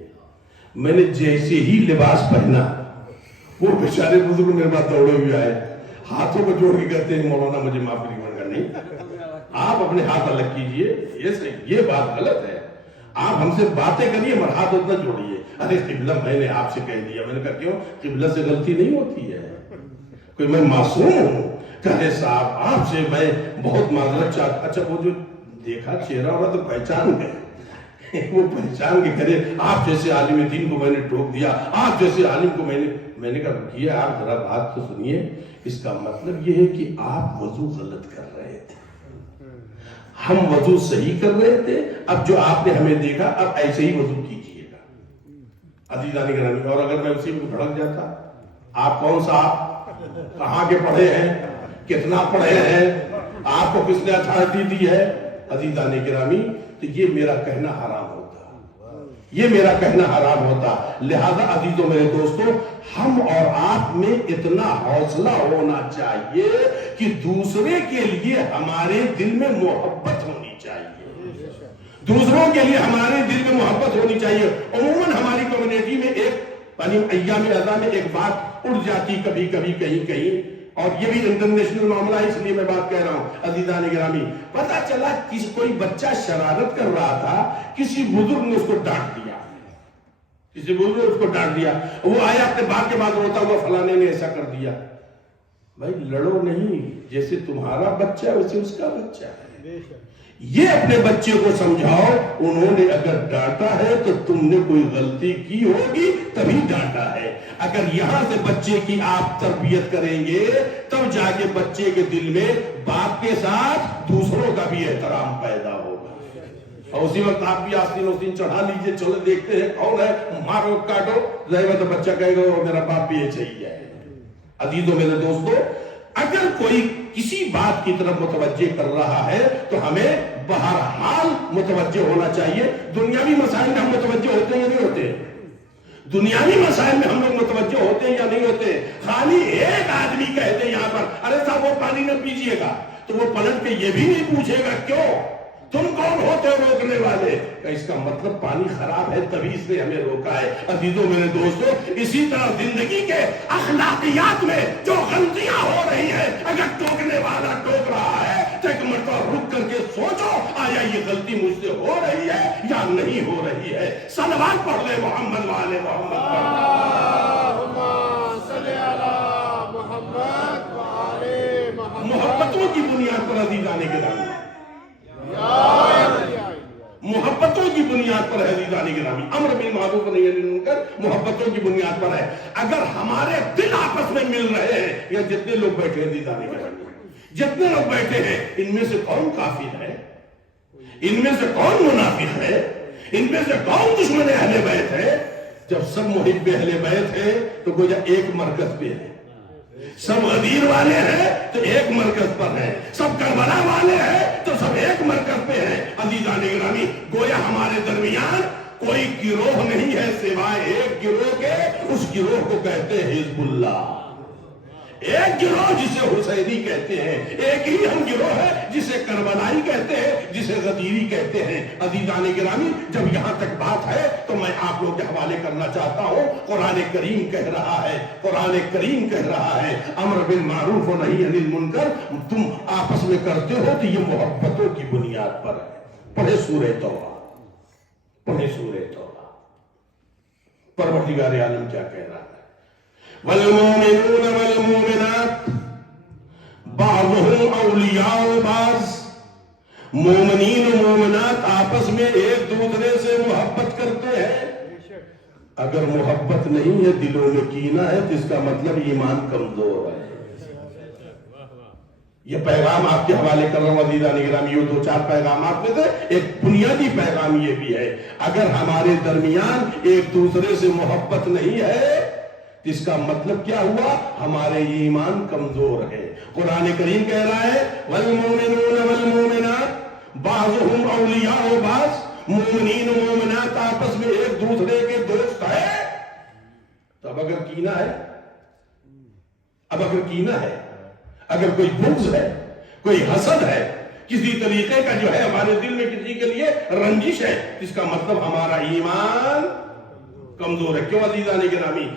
میں نے جیسے ہی لباس پہنا وہ بیچارے بزرگ میرے پاس دوڑے ہوئے آئے, ہاتھوں کو جوڑ کے کہتے ہیں مولانا مجھے معاف کریے. میں نے کہا نہیں, آپ اپنے ہاتھ الگ کیجئے, یہ بات غلط ہے. آپ ہم سے باتیں کریے مگر ہاتھ اتنا جوڑیے. ارے قبلہ میں نے آپ سے کہہ دیا. میں نے کہا کیوں؟ قبلہ سے غلطی نہیں ہوتی ہے, کوئی میں معصوم ہوں. کہے صاحب آپ سے میں بہت معذرت چاہتا. اچھا وہ جو دیکھا چہرہ ہوا تو پہچان گئے, وہ پہچان کے کرے آپ جیسے عالم دین کو میں نے ٹوک دیا, آپ جیسے عالم کو میں نے کہا رکیے آپ ذرا بات تو سنیے. اس کا مطلب یہ ہے کہ آپ وضو غلط کر رہے تھے, ہم وضو صحیح کر رہے تھے. اب جو آپ نے ہمیں دیکھا اب ایسے ہی وضو کیجئے گا. عزیزان گرامی, اور اگر میں اسی میں بھڑک جاتا, آپ کون سا, آپ کہاں کے پڑھے ہیں, کتنا پڑھے ہیں, آپ کو کس نے اتھارٹی دی ہے, عزیزان گرامی, تو یہ میرا کہنا حرام ہوتا, یہ میرا کہنا حرام ہوتا. لہذا عزیزوں میرے دوستوں, ہم اور آپ میں اتنا حوصلہ ہونا چاہیے کہ دوسرے کے لیے ہمارے دل میں محبت ہونی چاہیے, دوسروں کے لیے ہمارے دل میں محبت ہونی چاہیے. عموماً ہماری کمیونٹی میں ایک ایام اعضاء میں ایک بات اڑ جاتی کبھی کبھی کہیں, اور یہ بھی انٹرنیشنل معاملہ ہے اس لیے میں بات کہہ رہا ہوں. عزیزان گرامی, پتہ چلا کوئی بچہ شرارت کر رہا تھا, کسی بزرگ نے اس کو ڈانٹ دیا, کسی بزرگ نے اس کو ڈانٹ دیا, وہ آیا اپنے باپ کے بعد روتا ہوا فلانے نے ایسا کر دیا. بھائی لڑو نہیں, جیسے تمہارا بچہ ہے ویسے اس کا بچہ ہے. یہ اپنے بچے کو سمجھاؤ, انہوں نے اگر ڈانٹا ہے تو تم نے کوئی غلطی کی ہوگی تبھی ڈانٹا ہے. اگر یہاں سے بچے کی آپ تربیت کریں گے تب جا کے بچے کے دل میں باپ کے ساتھ دوسروں کا بھی احترام پیدا ہوگا. اور اسی وقت آپ بھی آستین وستین چڑھا لیجئے, چلو دیکھتے ہیں کون ہے, مارو کاٹو, ظاہر تو بچہ کہے گا اور میرا باپ بھی یہ چاہیے. عزیزوں میرے دوستو, اگر کوئی کسی بات کی طرف متوجہ کر رہا ہے تو ہمیں بہرحال متوجہ ہونا چاہیے. دنیاوی مسائل میں ہم متوجہ ہوتے ہیں یا نہیں ہوتے, دنیاوی مسائل میں ہم لوگ متوجہ ہوتے ہیں یا نہیں ہوتے. خالی ایک آدمی کہتے ہیں یہاں پر, ارے صاحب وہ پانی نہ پیجئے گا, تو وہ پلٹ کے یہ بھی نہیں پوچھے گا کیوں, تم کون ہوتے ہو روکنے والے. اس کا مطلب پانی خراب ہے تبھی اس نے ہمیں روکا ہے. عزیزوں میرے دوستو, اسی طرح زندگی کے اخلاقیات میں جو غلطیاں ہو رہی ہیں, اگر ٹوکنے والا ٹوک رہا ہے تو ایک مرتبہ رک کر کے سوچو آیا یہ غلطی مجھ سے ہو رہی ہے یا نہیں ہو رہی ہے. صلوات پڑھ لے محمد والے محمد. اللہم صلی علی محمد وآل محمد. محبتوں کی بنیاد پر عزیزان گرامی, محبتوں کی بنیاد پر ہے عزیزان گرامی. امر بالمعروف و نہی عن المنکر محبتوں کی بنیاد پر ہے. اگر ہمارے دل آپس میں مل رہے ہیں, یا جتنے لوگ بیٹھے ہیں عزیزان گرامی, جتنے لوگ بیٹھے ہیں, ان میں سے کون کافر ہے, ان میں سے کون منافق ہے, ان میں سے کون دشمن اہل بیت ہے. جب سب محب اہل بیت ہیں تو گویا ایک مرکز پہ ہے, سب غدیر والے ہیں تو ایک مرکز پر ہیں, سب کربلا والے ہیں تو سب ایک مرکز پہ ہیں. عزیزان گرامی, گویا ہمارے درمیان کوئی گروہ نہیں ہے سوائے ایک گروہ کے, اس گروہ کو کہتے ہیں حزب اللہ. ایک گروہ جسے حسینی کہتے ہیں, ایک ہی ہم گروہ ہے جسے کربلائی کہتے ہیں, جسے غدیری کہتے ہیں. عزیزان گرامی, جب یہاں تک بات ہے تو میں آپ لوگ کے حوالے کرنا چاہتا ہوں. قرآن کریم کہہ رہا ہے, قرآن کریم کہہ رہا ہے, امر بالمعروف و نہی عن المنکر تم آپس میں کرتے ہو تو یہ محبتوں کی بنیاد پر ہے. پڑھے سورہ توبہ, پڑھے سورہ توبہ. پروردگار عالم کیا کہہ رہا ہے, والمؤمنون والمؤمنات بعضهم اولیاء بعض. مومنین و مومنات آپس میں ایک دوسرے سے محبت کرتے ہیں. اگر محبت نہیں ہے, دلوں میں کینہ ہے, تو اس کا مطلب ایمان کمزور ہے. یہ پیغام آپ کے حوالے کر رہا ہوں عزیزان گرامی. یہ 2-4 پیغامات میں سے ایک بنیادی پیغام یہ بھی ہے, اگر ہمارے درمیان ایک دوسرے سے محبت نہیں ہے اس کا مطلب کیا ہوا, ہمارے ایمان کمزور ہے. قرآن کریم کہہ رہا ہے والمؤمنون والمؤمنات بعضهم اولیاء بعض. مومنین و مومنات آپس میں ایک دوسرے کے دوست ہے. تو اب اگر کینہ ہے, اگر کوئی بغض ہے, کوئی حسد ہے، کسی طریقے کا جو ہے ہمارے دل میں کسی کے لیے رنجش ہے، اس کا مطلب ہمارا ایمان کمزور ہے۔ کیوں عزیزان گرامی؟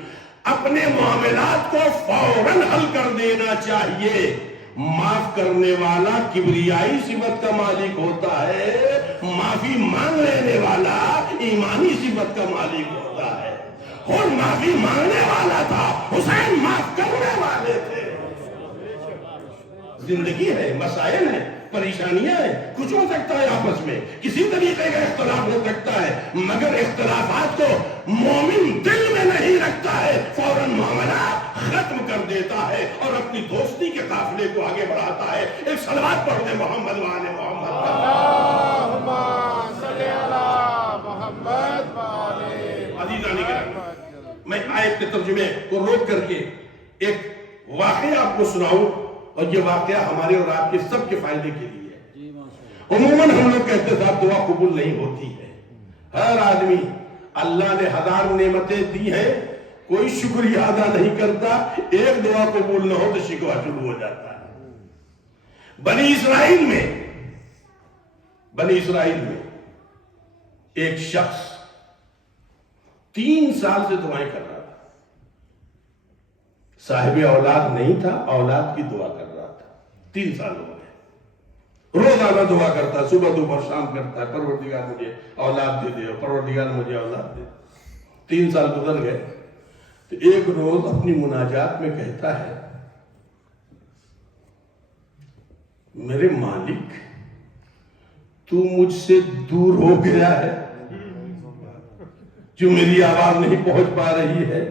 اپنے معاملات کو فوراً حل کر دینا چاہیے۔ معاف کرنے والا کبریائی صفت کا مالک ہوتا ہے، معافی مانگ لینے والا ایمانی صفت کا مالک ہوتا ہے۔ اور معافی مانگنے والا تھا، حسین معاف کرنے والے تھے۔ زندگی ہے، مسائل ہیں، پریشانیاں ہیں، کچھ ہو سکتا ہے آپس میں، کسی طریقے کا اختلاف ہو سکتا ہے، مگر اختلافات کو مومن دل میں نہیں رکھتا ہے، فوراً معاملہ ختم کر دیتا ہے اور اپنی دوستی کے قافلے کو آگے بڑھاتا ہے۔ ایک صلوات پڑھ دیں محمد وآل محمد۔ اللہم صلی علی محمد وآل عزیزان گرامی، میں آیت کے ترجمے کو روک کر کے ایک واقعہ آپ کو سناؤں، اور یہ واقعہ ہمارے اور آپ کے سب کے فائدے کے لیے ہے۔ عموماً ہم لوگ کہتے ہیں دعا قبول نہیں ہوتی ہے۔ ہر آدمی، اللہ نے ہزار نعمتیں دی ہیں، کوئی شکریہ ادا نہیں کرتا، ایک دعا قبول نہ ہو تو شکوہ شروع ہو جاتا ہے۔ بنی اسرائیل میں ایک شخص 3 سال سے دعائیں کر رہا تھا، صاحب اولاد نہیں تھا، اولاد کی دعا کر رہا تھا، 3 سال ہو گئے، روزانہ دعا کرتا ہے، صبح دوپہر شام کرتا ہے، پروردگار مجھے اولاد دے دے، پروردگار مجھے اولاد دے۔ 3 سال گزر گئے تو ایک روز اپنی مناجات میں کہتا ہے، میرے مالک تو مجھ سے دور ہو گیا ہے، جو میری آواز نہیں پہنچ پا رہی ہے،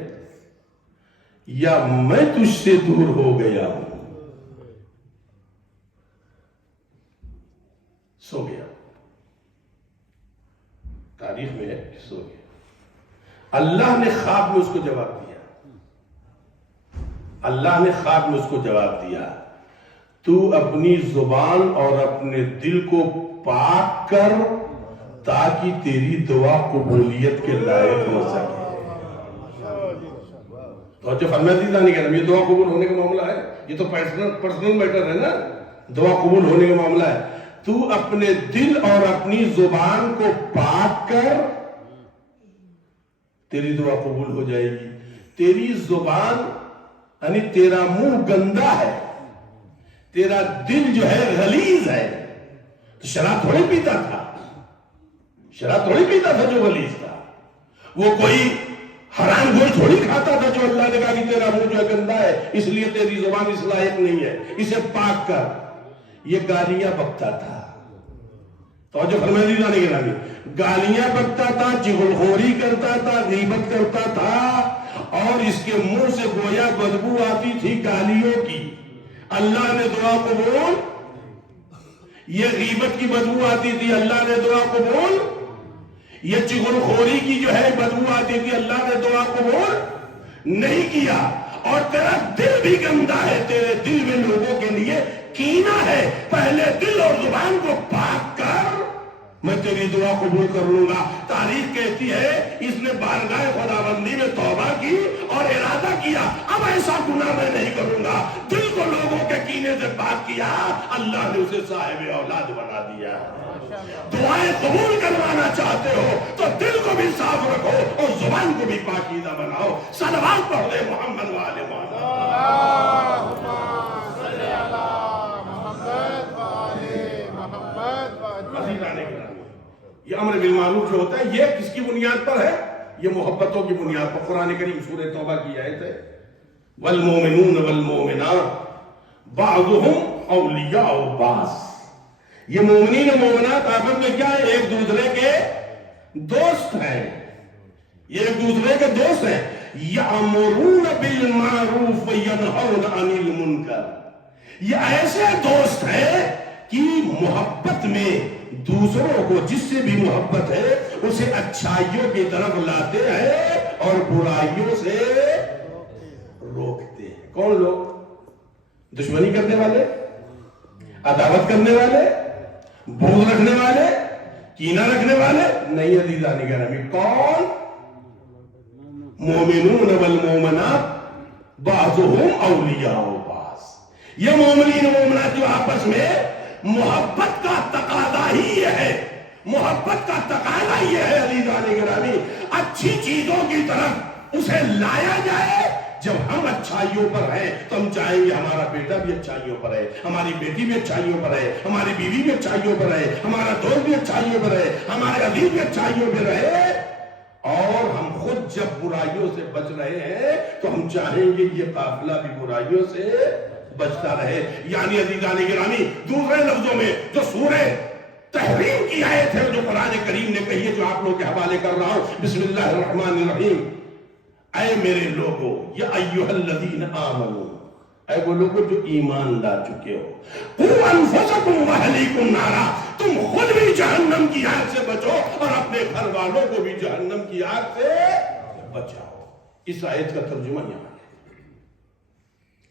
یا میں تجھ سے دور ہو گیا ہوں۔ سو گیا، تاریخ میں ہے کہ سو گیا۔ اللہ نے خواب میں اس کو جواب دیا، اللہ نے خواب میں اس کو جواب دیا، تو اپنی زبان اور اپنے دل کو پاک کر تاکہ تیری دعا قبولیت کے لائق ہو سکے۔ تو جو فرمایا دیتا نہیں کہنا، یہ دعا قبول ہونے کا معاملہ ہے، یہ تو پرسنل میٹر ہے نا، دعا قبول ہونے کا معاملہ ہے۔ تو اپنے دل اور اپنی زبان کو پاک کر، تیری دعا قبول ہو جائے گی۔ تیری زبان یعنی تیرا منہ گندا ہے، تیرا دل جو ہے غلیظ ہے، تو شراب تھوڑی پیتا تھا، شراب تھوڑی پیتا تھا جو غلیظ تھا، وہ کوئی حرام گوشت تھوڑی کھاتا تھا جو اللہ نے کہا کہ تیرا منہ جو ہے گندا ہے، اس لیے تیری زبان اس لائق نہیں ہے، اسے پاک کر۔ یہ گالیاں بکتا تھا، تو جو فرمایا دیتا نہیں گرامی، گالیاں بکتا تھا، چغلخوری کرتا تھا، غیبت کرتا تھا، اور اس کے منہ سے گویا بدبو آتی تھی گالیوں کی۔ اللہ نے دعا قبول، یہ غیبت کی بدبو آتی تھی، اللہ نے دعا قبول، یہ چغلخوری کی جو ہے بدبو آتی تھی، اللہ نے دعا قبول نہیں کیا۔ اور تیرا دل بھی گندا ہے، تیرے دل میں لوگوں کے لیے کینہ ہے، پہلے دل اور زبان کو پاک کر، میں تیری دعا قبول کر لوں گا۔ تاریخ کہتی ہے اس نے بارگاہ خداوندی میں توبہ کی اور ارادہ کیا اب ایسا گناہ میں نہیں کروں گا، دل کو لوگوں کے کینے سے پاک کیا، اللہ نے اسے صاحب اولاد بنا دیا۔ دعائیں قبول کروانا چاہتے ہو تو دل کو بھی صاف رکھو اور زبان کو بھی پاکیزہ بناؤ۔ صلوات پڑھ دے محمد وآل محمد۔ اللہم صلی علی محمد وآل محمد۔ عزیزان گرامی، یہ امر بالمعروف جو ہوتا ہے یہ کس کی بنیاد پر ہے؟ یہ محبتوں کی بنیاد پر۔ قرآن کریم سورہ توبہ کی آیت ہے، والمومنون والمومنات بعضهم اولیاء بعض۔ یہ مومنین و مومنات آپس میں کیا ہے؟ ایک دوسرے کے دوست ہیں، یہ ایک دوسرے کے دوست ہیں۔ یأمرون بالمعروف وینہون عن المنکر۔ یہ ایسے دوست ہیں کہ محبت میں دوسروں کو جس سے بھی محبت ہے اسے اچھائیوں کی طرف لاتے ہیں اور برائیوں سے روکتے ہیں۔ کون لوگ؟ دشمنی کرنے والے، عداوت کرنے والے، بغض رکھنے والے، کینہ رکھنے والے نہیں۔ عزیزان گرامی، کون؟ مومنون والمومنات بعضهم اولیاء بعض۔ یہ مومنین مومنات جو آپس میں محبت کا تقاضا ہی یہ ہے، محبت کا تقاضا یہ ہے عزیزان گرامی، اچھی چیزوں کی طرف اسے لایا جائے۔ جب ہم اچھائیوں پر ہیں تو ہم چاہیں گے ہمارا بیٹا بھی اچھائیوں پر ہے، ہماری بیٹی بھی اچھائیوں پر ہے، ہماری بیوی بھی اچھائیوں پر ہے، ہمارا دوست بھی اچھائیوں پر ہے، ہمارے عزیز بھی اچھائیوں پر رہے۔ اور ہم خود جب برائیوں سے بچ رہے ہیں تو ہم چاہیں گے یہ قافلہ بھی برائیوں سے بچتا رہے۔ یعنی عزیزان گرامی دوسرے لفظوں میں جو سورہ تحریم کی آیت ہے جو قرآن کریم نے کہی ہے، جو آپ لوگ کے حوالے کر رہا ہوں، بسم اللہ الرحمن الرحیم، اے میرے لوگو، یا ایھا الذین آمنو، اے وہ لوگو جو ایمان لا چکے ہو، قوا انفسکم واہلیکم نارا، تم خود بھی جہنم کی آگ سے بچو اور اپنے گھر والوں کو بھی جہنم کی آگ سے بچاؤ۔ اس آیت کا ترجمہ یہاں ہے،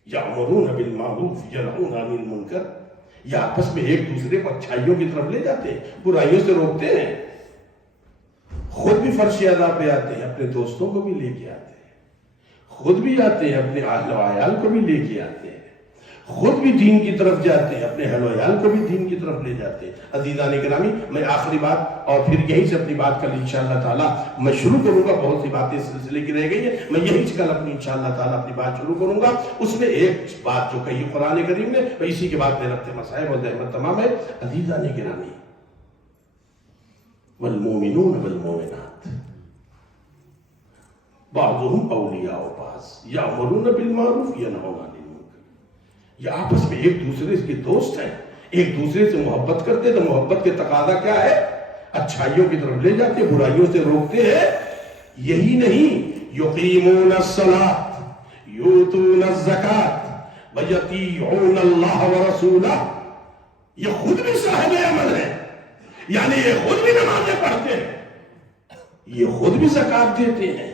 یأمرون بالمعروف ینہون عن المنکر، یہ آپس میں ایک دوسرے کو اچھائیوں کی طرف لے جاتے ہیں، برائیوں سے روکتے ہیں، خود بھی فرش ادا پہ آتے ہیں، اپنے دوستوں کو بھی لے کے آتے ہیں، خود بھی آتے ہیں، اپنے اہل و عیال کو بھی لے کے آتے ہیں، خود بھی دین کی طرف جاتے ہیں، اپنے اہل و عیال کو بھی دین کی طرف لے جاتے ہیں۔ عزیزان گرامی میں آخری بات اور پھر یہیں سے اپنی بات کل انشاءاللہ تعالی میں شروع کروں گا، بہت سی باتیں اس سلسلے کی رہ گئی ہیں، میں یہیں سے کل اپنی انشاءاللہ تعالی اپنی بات شروع کروں گا۔ اس میں ایک بات جو کہی قرآن کریم نے، اسی کے بعد میرا مسائب اور زحمت تمام ہے۔ عزیزان گرامی والمومنون والمومنات بعضهم اولیاء بعض یأمرون بالمعروف ینہون عن المنکر، یہ آپس میں ایک دوسرے کے دوست ہیں، ایک دوسرے سے محبت کرتے ہیں، تو محبت کے تقاضا کیا ہے؟ اچھائیوں کی طرف لے جاتے ہیں، برائیوں سے روکتے ہیں۔ یہی نہیں، یقیمون الصلاۃ یؤتون الزکاۃ ویطیعون اللہ ورسولہ، یہ خود بھی صاحب عمل ہے، یعنی یہ خود بھی نمازیں پڑھتے ہیں، یہ خود بھی زکوٰۃ دیتے ہیں،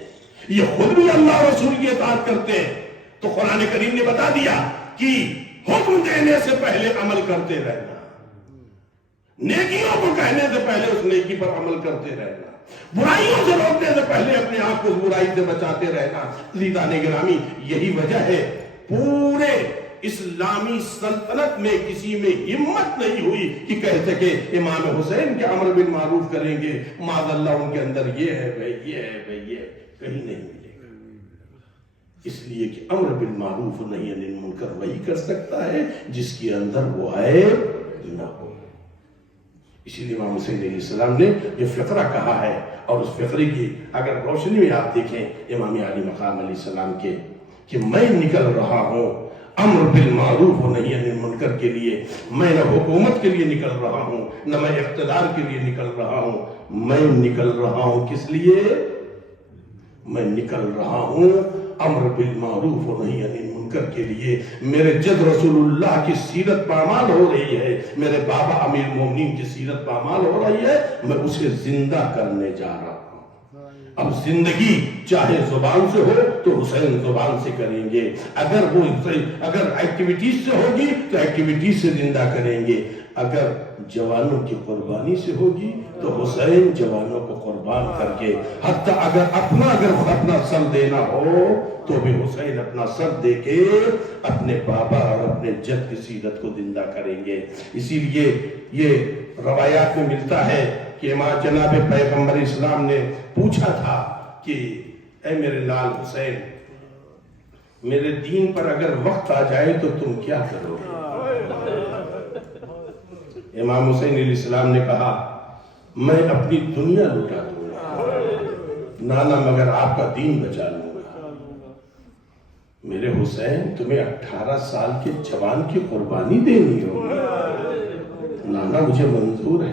یہ خود بھی اللہ رسول کی اطاعت کرتے ہیں۔ تو قرآن کریم نے بتا دیا کہ حکم دینے سے پہلے عمل کرتے رہنا، نیکیوں کو کہنے سے پہلے اس نیکی پر عمل کرتے رہنا، برائیوں سے روکنے سے پہلے اپنے آپ کو برائی سے بچاتے رہنا۔ عزیزان گرامی یہی وجہ ہے پورے اسلامی سلطنت میں کسی میں ہمت نہیں ہوئی کہ کہہ سکے امام حسین کے امر بالمعروف کریں گے، معاذ اللہ ان کے اندر یہ ہے بھائی، یہ ہے بھائی، یہ کہیں نہیں ملے گا۔ اس لیے کہ امر بالمعروف نہی عن المنکر وہی کر سکتا ہے جس کے اندر وہ عیب نہ ہو۔ اسی لیے امام حسین علیہ السلام نے یہ فقرہ کہا ہے، اور اس فقرے کی اگر روشنی میں آپ دیکھیں امام علی مقام علیہ السلام کے، کہ میں نکل رہا ہوں امر بالمعروف و نہی عن المنکر کے لیے، میں نہ حکومت کے لیے نکل رہا ہوں، نہ میں اقتدار کے لیے نکل رہا ہوں، میں نکل رہا ہوں کس لیے؟ میں نکل رہا ہوں امر بالمعروف و نہی عن المنکر کے لیے۔ میرے جد رسول اللہ کی سیرت پامال ہو رہی ہے، میرے بابا امیر مومنین کی سیرت پامال ہو رہی ہے، میں اسے زندہ کرنے جا رہا ہوں۔ اب زندگی چاہے زبان سے ہو تو حسین زبان سے کریں گے، اگر ایکٹیویٹیز سے ہوگی تو ایکٹیویٹیز سے زندہ کریں گے، اگر جوانوں کی قربانی سے ہوگی تو حسین جوانوں کو قربان کر کے، حتی اپنا سر دینا ہو تو بھی حسین اپنا سر دے کے اپنے بابا اور اپنے جد کی سیرت کو زندہ کریں گے۔ اسی لیے یہ روایات میں ملتا ہے کہ جناب پیغمبر اسلام نے پوچھا تھا کہ اے میرے لال حسین، میرے دین پر اگر وقت آ جائے تو تم کیا کرو گے؟ امام حسین علیہ السلام نے کہا میں اپنی دنیا لٹا دوں گا نانا مگر آپ کا دین بچا لوں گا۔ میرے حسین تمہیں 18 سال کے جوان کی قربانی دینی ہوگی؟ نانا مجھے منظور ہے۔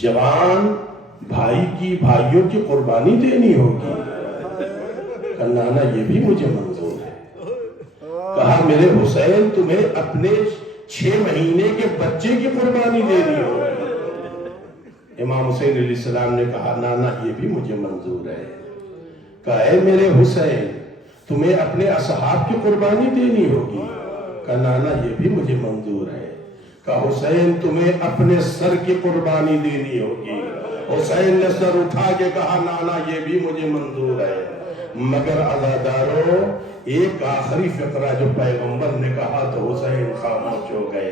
جوان بھائی کی بھائیوں کی قربانی دینی ہوگی؟ کہا نانا یہ بھی مجھے منظور ہے۔ کہا میرے حسین تمہیں اپنے 6 مہینے کے بچے کی قربانی دینی ہوگی؟ امام حسین علیہ السلام نے کہا نانا یہ بھی مجھے منظور ہے۔ کہا اے میرے حسین تمہیں اپنے اصحاب کی قربانی دینی ہوگی؟ کہا نانا یہ بھی مجھے منظور ہے۔ کہا حسین تمہیں اپنے سر کی قربانی دینی ہوگی؟ حسین نے سر اٹھا کے کہا نانا یہ بھی مجھے منظور ہے۔ مگر عزاداروں ایک آخری فقرہ جو پیغمبر نے کہا تو حسین خاموش ہو گئے.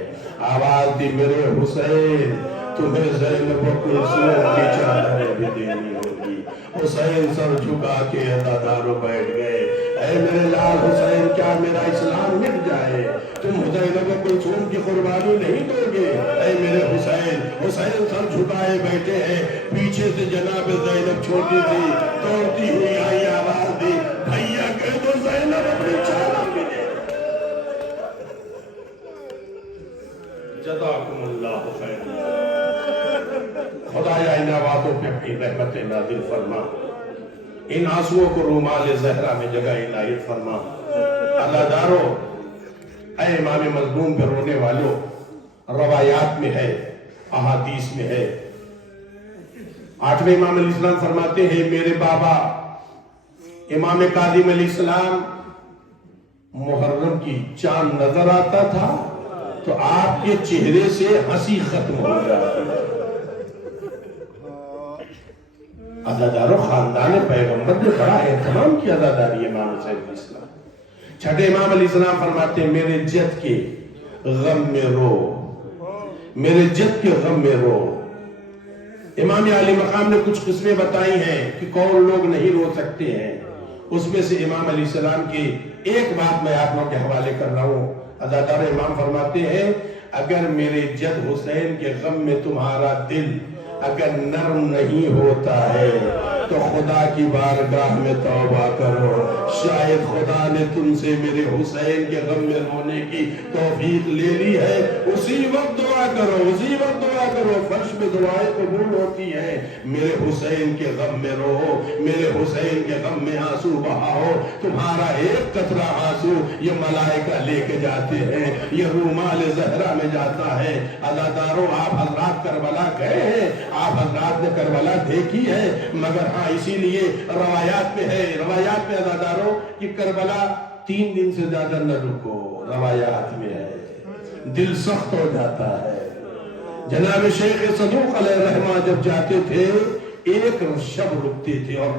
آواز دی میرے حسین تمہیں زینب و کلثوم کی چادر بھی دینی ہوگی. حسین سر جھکا کے عزاداروں بیٹھ گئے. اے میرے لال حسین کیا میرا اسلام مٹ جائے تم زینب و کلثوم کی قربانی نہیں دو گے؟ اے میرے حسین. حسین سر جھکائے بیٹھے ہیں. پیچھے سے جناب زینب چھوٹی تھی دوڑتی ہوئی آئی. آواز دی بھیا کہہ دو زینب اپنی چادر بھی دے. جزاکم اللہ خیر. خدایا ان آوازوں پہ اپنی رحمت نازل فرما. ان آنسوؤں کو رومال زہرا میں جگہ عنایت فرما. عزاداروں اے امام مظلوم پہ رونے والوں، روایات میں ہے احادیث میں ہے. 8ویں امام علیہ السلام فرماتے ہیں میرے بابا امام کاظم علیہ السلام محرم کی چاند نظر آتا تھا تو آپ کے چہرے سے ہنسی ختم ہو جاتی. عزاداروں خاندان پیغمبر نے بڑا اہتمام کیا عزاداری امام حسین علیہ السلام. 6 امام علیہ السلام فرماتے ہیں میرے جد کے غم میں رو، میرے جد کے غم میں رو. امام علی مقام نے کچھ قسمیں بتائی ہیں کہ کون لوگ نہیں رو سکتے ہیں. اس میں سے امام علیہ السلام کی ایک بات میں آپ لوگوں کے حوالے کر رہا ہوں. عزادار امام فرماتے ہیں اگر میرے جد حسین کے غم میں تمہارا دل اگر نرم نہیں ہوتا ہے تو خدا کی بارگاہ میں توبہ کرو. شاید خدا نے تم سے میرے حسین کے غم میں رونے کی توفیق لے لی ہے. اسی وقت دعا کرو، اسی وقت دعا کرو. فرش میں دعائیں قبول ہوتی ہیں. میرے حسین کے غم میں رو، میرے حسین کے غم میں آنسو بہاؤ. تمہارا ایک قطرہ آنسو یہ ملائکہ لے کے جاتے ہیں، یہ رومال زہرا میں جاتا ہے. عزاداروں آپ حضرات کربلا گئے ہیں، آپ حضرات نے کربلا دیکھی ہے، مگر ہاں اسی لیے روایات میں ہے، روایات میں عزاداروں کہ کربلا 3 دن سے زیادہ نہ رکو. روایات میں ہے دل سخت ہو جاتا ہے. جناب شیخ صدوق علیہ الرحمہ جب جاتے تھے ایک شب رکتے تھے اور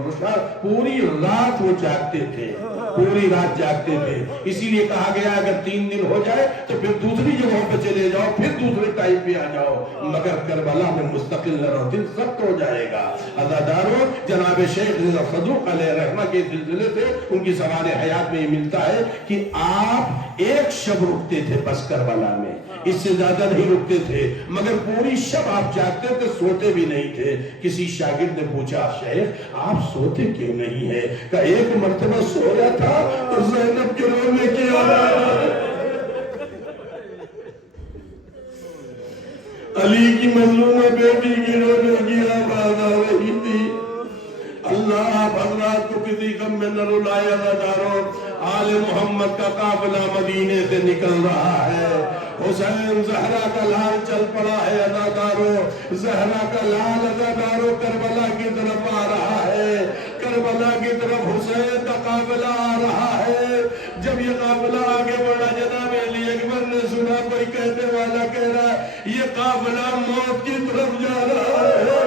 پوری رات وہ جاگتے تھے، پوری رات جاگتے تھے. اسی لیے کہا گیا اگر 3 دن ہو جائے تو پھر دوسری جگہوں پہ چلے جاؤ، پھر دوسرے ٹائم پہ آ جاؤ، مگر کربلا میں مستقل نہ رہو، دل سخت ہو جائے گا. عزاداروں جناب شیخ صدوق علیہ الرحمہ کے سلسلے سے ان کی سوال حیات میں یہ ملتا ہے کہ آپ ایک شب رکتے تھے بس کربلا میں، اس سے زیادہ نہیں رکتے تھے، مگر پوری شب آپ جاگتے تھے، سوتے بھی نہیں تھے. کسی شاگرد نے پوچھا شیخ آپ سوتے کیوں نہیں ہیں؟ کہ ایک مرتبہ سویا تھا تو زینب کے رونے کی آواز، علی کی مظلومہ بیٹی کی رونے کی آواز آ رہی تھی. اللہ آپ حضرات کو کسی غم میں نہ رلائے. عزاداروں آل محمد کا قافلہ مدینے سے نکل رہا ہے. حسین زہرا کا لال چل پڑا ہے. عزاداروں زہرا کا لال عزاداروں کربلا کی طرف آ رہا ہے، کربلا کی طرف حسین کا قافلہ آ رہا ہے. جب یہ قافلہ آگے بڑھا جناب علی اکبر نے سنا کوئی کہنے والا کہہ رہا ہے یہ قافلہ موت کی طرف جا رہا ہے.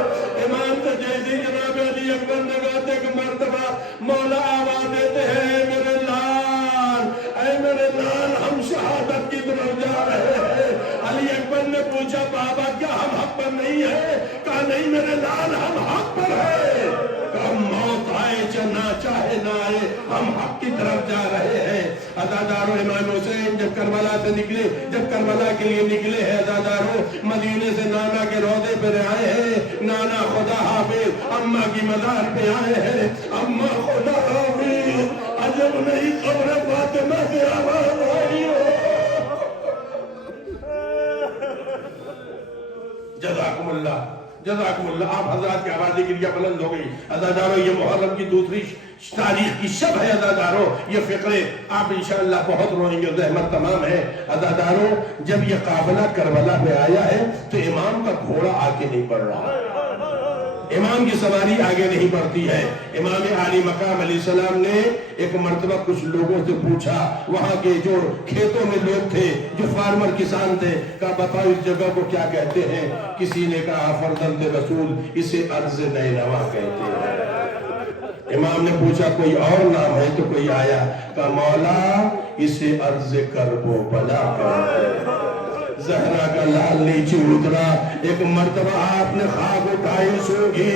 امام سے جیسے جناب علی اکبر نے کہا کہ مرتبہ مولا آواز دیتے ہیں میرے لال، اے میرے لال ہم شہادت کی طرف جا رہے ہیں. علی اکبر نے پوچھا بابا کیا ہم حق پر نہیں ہیں؟ کہا نہیں میرے لال ہم حق پر ہیں. کہا موت آئے نہ چاہے نہ آئے ہم حق کی طرف جا رہے ہیں. عزاداروں امام حسین جب کربلا سے نکلے، جب کربلا کے لیے نکلے ہیں عزاداروں مدینے سے نانا کے روضے پر آئے ہیں. نانا خدا حافظ اماں کی مزار پہ آئے ہیں. اماں خدا حافظ عجب نہیں قبر فاطمہ سے آواز آئی ہو. جزاکم اللہ، جزاکم اللہ. آپ حضرات کی آوازیں گریہ بلند ہو گئی. عزاداروں یہ محرم کی دوسری تاریخ کی شب ہے. عزاداروں یہ فقرے آپ انشاءاللہ بہت روئیں گے، زحمت تمام ہے. عزاداروں جب یہ قافلہ کربلا میں آیا ہے تو امام کا گھوڑا آگے نہیں بڑھ رہا. امام کی سواری آگے نہیں بڑھتی ہے۔ امام عالی مقام علیہ السلام نے ایک مرتبہ کچھ لوگوں سے پوچھا، وہاں کے جو کھیتوں میں لوگ تھے، جو فارمر کسان تھے، کہا بتاؤ اس جگہ کو کیا کہتے ہیں؟ کسی نے کہا فرزند رسول، اسے ارض نینوا کہتے ہیں۔ امام نے پوچھا کوئی اور نام ہے؟ تو کوئی آیا، کہا مولا اسے ارض کرب و بلا کہتے ہیں۔ زہرا کا لال نیچے اترا، ایک مرتبہ آپ نے خاک اٹھائی سونگھی،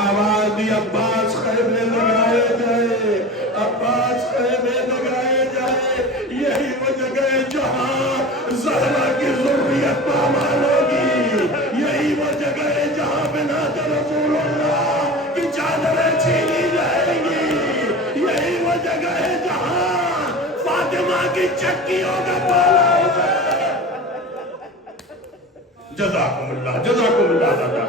آواز دی عباس خیمے لگائے جائے، عباس خیمے لگائے جائے۔ یہی وہ جگہ ہے جہاں زہرا کی ذریت پامال ہوگی، یہی وہ جگہ ہے جہاں بنات رسول اللہ کی چادریں چھینی جائیں گی، یہی وہ جگہ ہے جہاں فاطمہ کی چکیوں کا پالا ہوگا۔ جزاکم اللہ، جزاکم اللہ دادا۔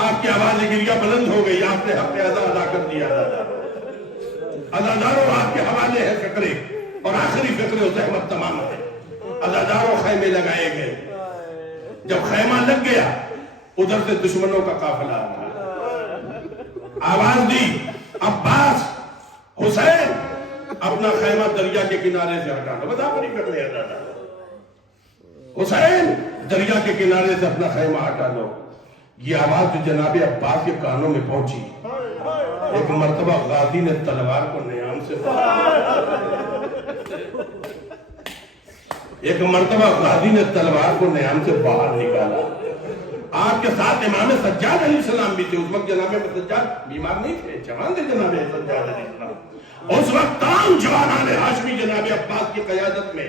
آپ کی آواز گریہ بلند ہو گئی، آپ نے حق ادا ادا کر دیا دادا۔ عزاداروں آپ کے حوالے ہے فقرے، اور آخری فقرے اس احمد تمام ہے۔ عزاداروں خیمے لگائے گئے، جب خیمہ لگ گیا ادھر سے دشمنوں کا قافلہ آ رہا، آواز دی عباس حسین اپنا خیمہ دریا کے کنارے سے ہٹا دو۔ بتا پڑی فقرے دادا، حسین دریا کے کنارے سے اپنا خیمہ ہٹا لو۔ یہ آواز جو جناب عباس کے کانوں میں پہنچی، ایک مرتبہ غازی نے تلوار کو نیام سے باہر نکالا۔ آپ کے ساتھ امام سجاد علیہ السلام بھی تھے۔ اس وقت جناب سجاد بیمار نہیں تھے، جوان تھے جناب سجاد علیہ السلام۔ اس وقت تمام جوانان ہاشمی جناب عباس کی قیادت میں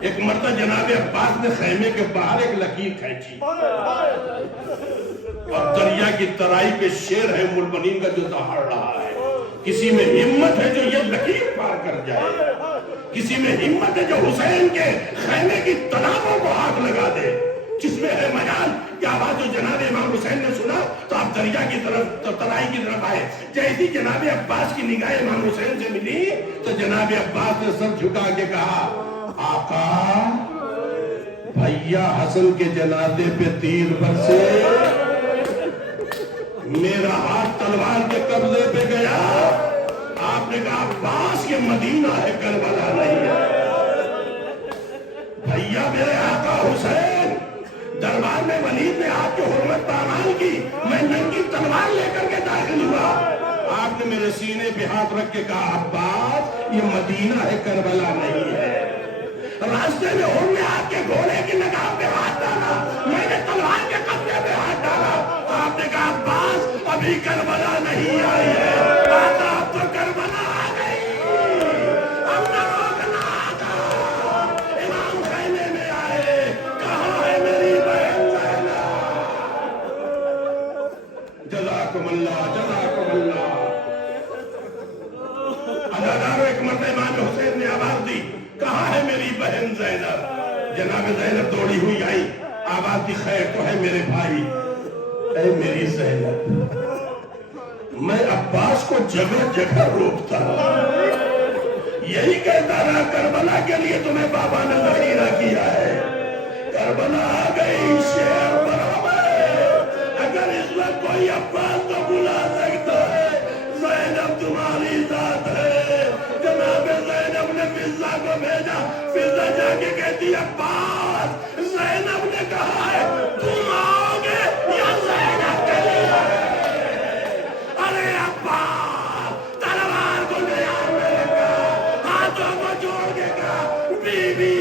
ایک مرتبہ جناب عباس نے خیمے کے باہر ایک لکیر کھینچی، اور دریا کی ترائی پہ شیر ہے ملبنین کا جو دہاڑ رہا ہے۔ کسی میں ہمت ہے جو یہ لکیر پار کر جائے، کسی میں ہمت ہے جو حسین کے خیمے کی تنابوں کو ہاتھ لگا دے، جس میں ہے مجال کہ آواز جو جناب امام حسین نے سنا تو آپ دریا کی طرف ترائی کی طرف آئے۔ جیسی جناب عباس کی نگاہ امام حسین سے ملی تو جناب عباس نے سر جھکا کے کہا، آقا بھیا حسن کے جنازے پہ تیر برسے، میرا ہاتھ تلوار کے قبضے پہ گیا۔ آپ نے کہا عباس یہ مدینہ ہے، کربلا نہیں ہے۔ بھیا میرے آقا حسین، دربار میں ولید نے آپ کی حرمت پامال کی، میں ننگی تلوار لے کر کے داخل ہوا۔ آپ نے میرے سینے پہ ہاتھ رکھ کے کہا عباس یہ مدینہ ہے، کربلا نہیں ہے۔ راستے میں ہم نے آپ کے گھوڑے کی لگام پہ ہاتھ ڈالا، میں نے تلوار کے قبضے پہ ہاتھ ڈالا۔ آپ نے کہا عباس ابھی کربلا نہیں آئی ہے، آقا اب تو کربلا آ گئی، اب نہ روکنا آقا۔ امام خیمے میں آئے، کہاں ہے میری بہن زینب؟ جزاکم اللہ، جزاکم اللہ۔ عزاداروں ایک مرتبہ امام حسین نے آواز دی، کہاں ہے میری بہن زینب؟ جناب زینب دوڑی ہوئی آئی، آواز دی خیر تو ہے میرے بھائی۔ اے میری زینب، میں عباس کو جگہ جگہ روکتا یہی کہتا رہا کربلا کے لیے تمہیں بابا نے ذخیرہ کیا ہے، کربلا آ گئی، شیر برابر۔ اگر اس وقت کوئی عباس کو بلا سکتا ہے، زینب تمہاری ذات ہے۔ جناب زینب نے فضہ کو بھیجا، فضہ جا کے کہتی عباس زینب نے کہا ہے تم آؤ گے یا زینب کے لیے؟ ارے عباس تلوار کو نیام میں رکھا، ہاتھوں کو جوڑ کے کہا بی بی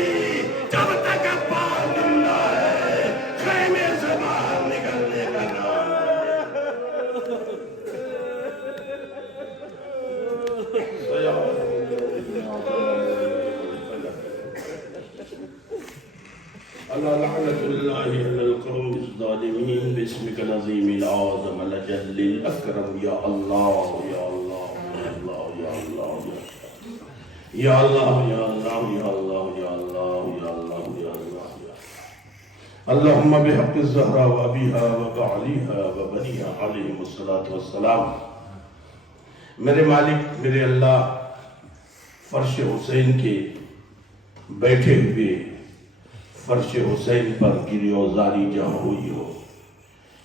جب تک عباس زندہ ہے خیمے سے باہر نکلنے کا نام اللہ لعنت اللہ علی القوم الظالمین باسمک العظیم العظم الجل الاکرم یا اللہ یا اللہ یا اللہ یا اللہ یا اللہ یا اللہ یا اللہ یا اللہ یا اللہ یا اللہ اللہم بحق الزہرا و ابیہا و بعلیہا و بنیہا علیہم الصلاة والسلام۔ میرے مالک میرے اللہ، فرش حسین کے بیٹھے ہوئے فرش حسین پر گریوزاری جہاں ہوئی ہو،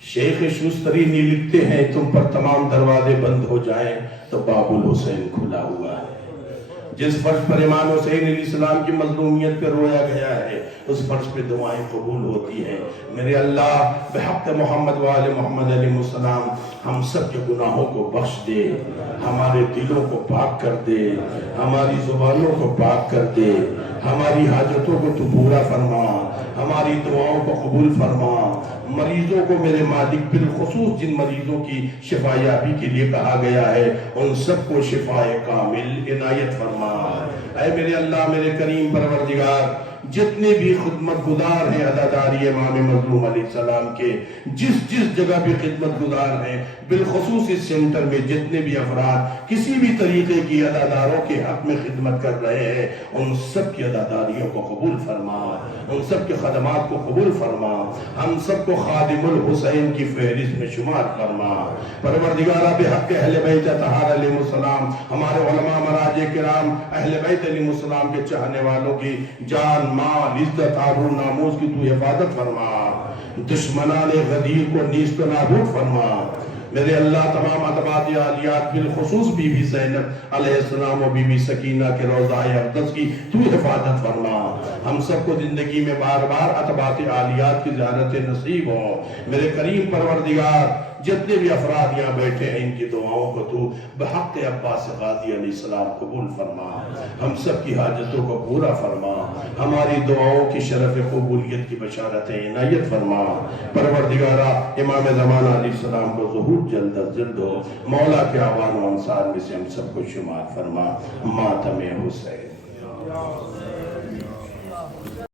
شیخ شوستری نے لکھتے ہیں تم پر تمام دروازے بند ہو جائیں تو باب الحسین کھلا ہوا ہے. جس فرش پر امام حسین علیہ السلام کی مظلومیت پہ رویا گیا ہے اس فرش پہ دعائیں قبول ہوتی ہیں. میرے اللہ بحق محمد وآل محمد علیہ السلام ہم سب کے گناہوں کو بخش دے, ہمارے دلوں کو پاک کر دے, ہماری زبانوں کو پاک کر دے, ہماری حاجتوں کو تو پورا فرما, ہماری دعاؤں کو قبول فرما. مریضوں کو میرے مالک بالخصوص جن مریضوں کی شفا یابی کے لیے کہا گیا ہے ان سب کو شفا کامل عنایت فرما. اے میرے اللہ میرے کریم پروردگار جتنے بھی خدمت گزار ہیں عزاداری امام مظلوم علیہ السلام کے, جس جگہ بھی خدمت گزار ہیں, بالخصوص اس سینٹر میں جتنے بھی افراد کسی بھی طریقے کی عزاداروں کے حق میں خدمت کر رہے ہیں ان سب کی عزاداریوں کو قبول فرما, ان سب کے خدمات کو قبول فرما, ہم سب کو خادم الحسین کی فہرست میں شمار فرما. پروردگارہ بحق اہل بیت اطہار علیہ السلام ہمارے علماء مراجع کرام اہل بیت علیہ السلام کے چاہنے والوں کی جان مال عزت آبرو ناموس کی تو حفاظت فرما, دشمنان غدیر کو نیست و نابود فرما. میرے اللہ تمام اتباعِ عالیات بالخصوص بی بی زینب علیہ السلام و بی بی سکینہ کے روضہ اقدس کی تو حفاظت فرما. ہم سب کو زندگی میں بار بار اتباعِ عالیات کی زیارت نصیب ہو. میرے کریم پروردگار جتنے بھی افراد یہاں بیٹھے ہیں ان کی دعاؤں کو تو بحق عباس غازی علیہ السلام قبول فرما, ہم سب کی حاجتوں کو پورا فرما, ہماری دعاؤں کی شرف قبولیت کی بشارت عنایت فرما. پروردگارہ امام زمانہ علیہ السلام کو ظہور جلد از جلد ہو, مولا کے اعوان و انصار میں سے ہم سب کو شمار فرما. ماتم حسین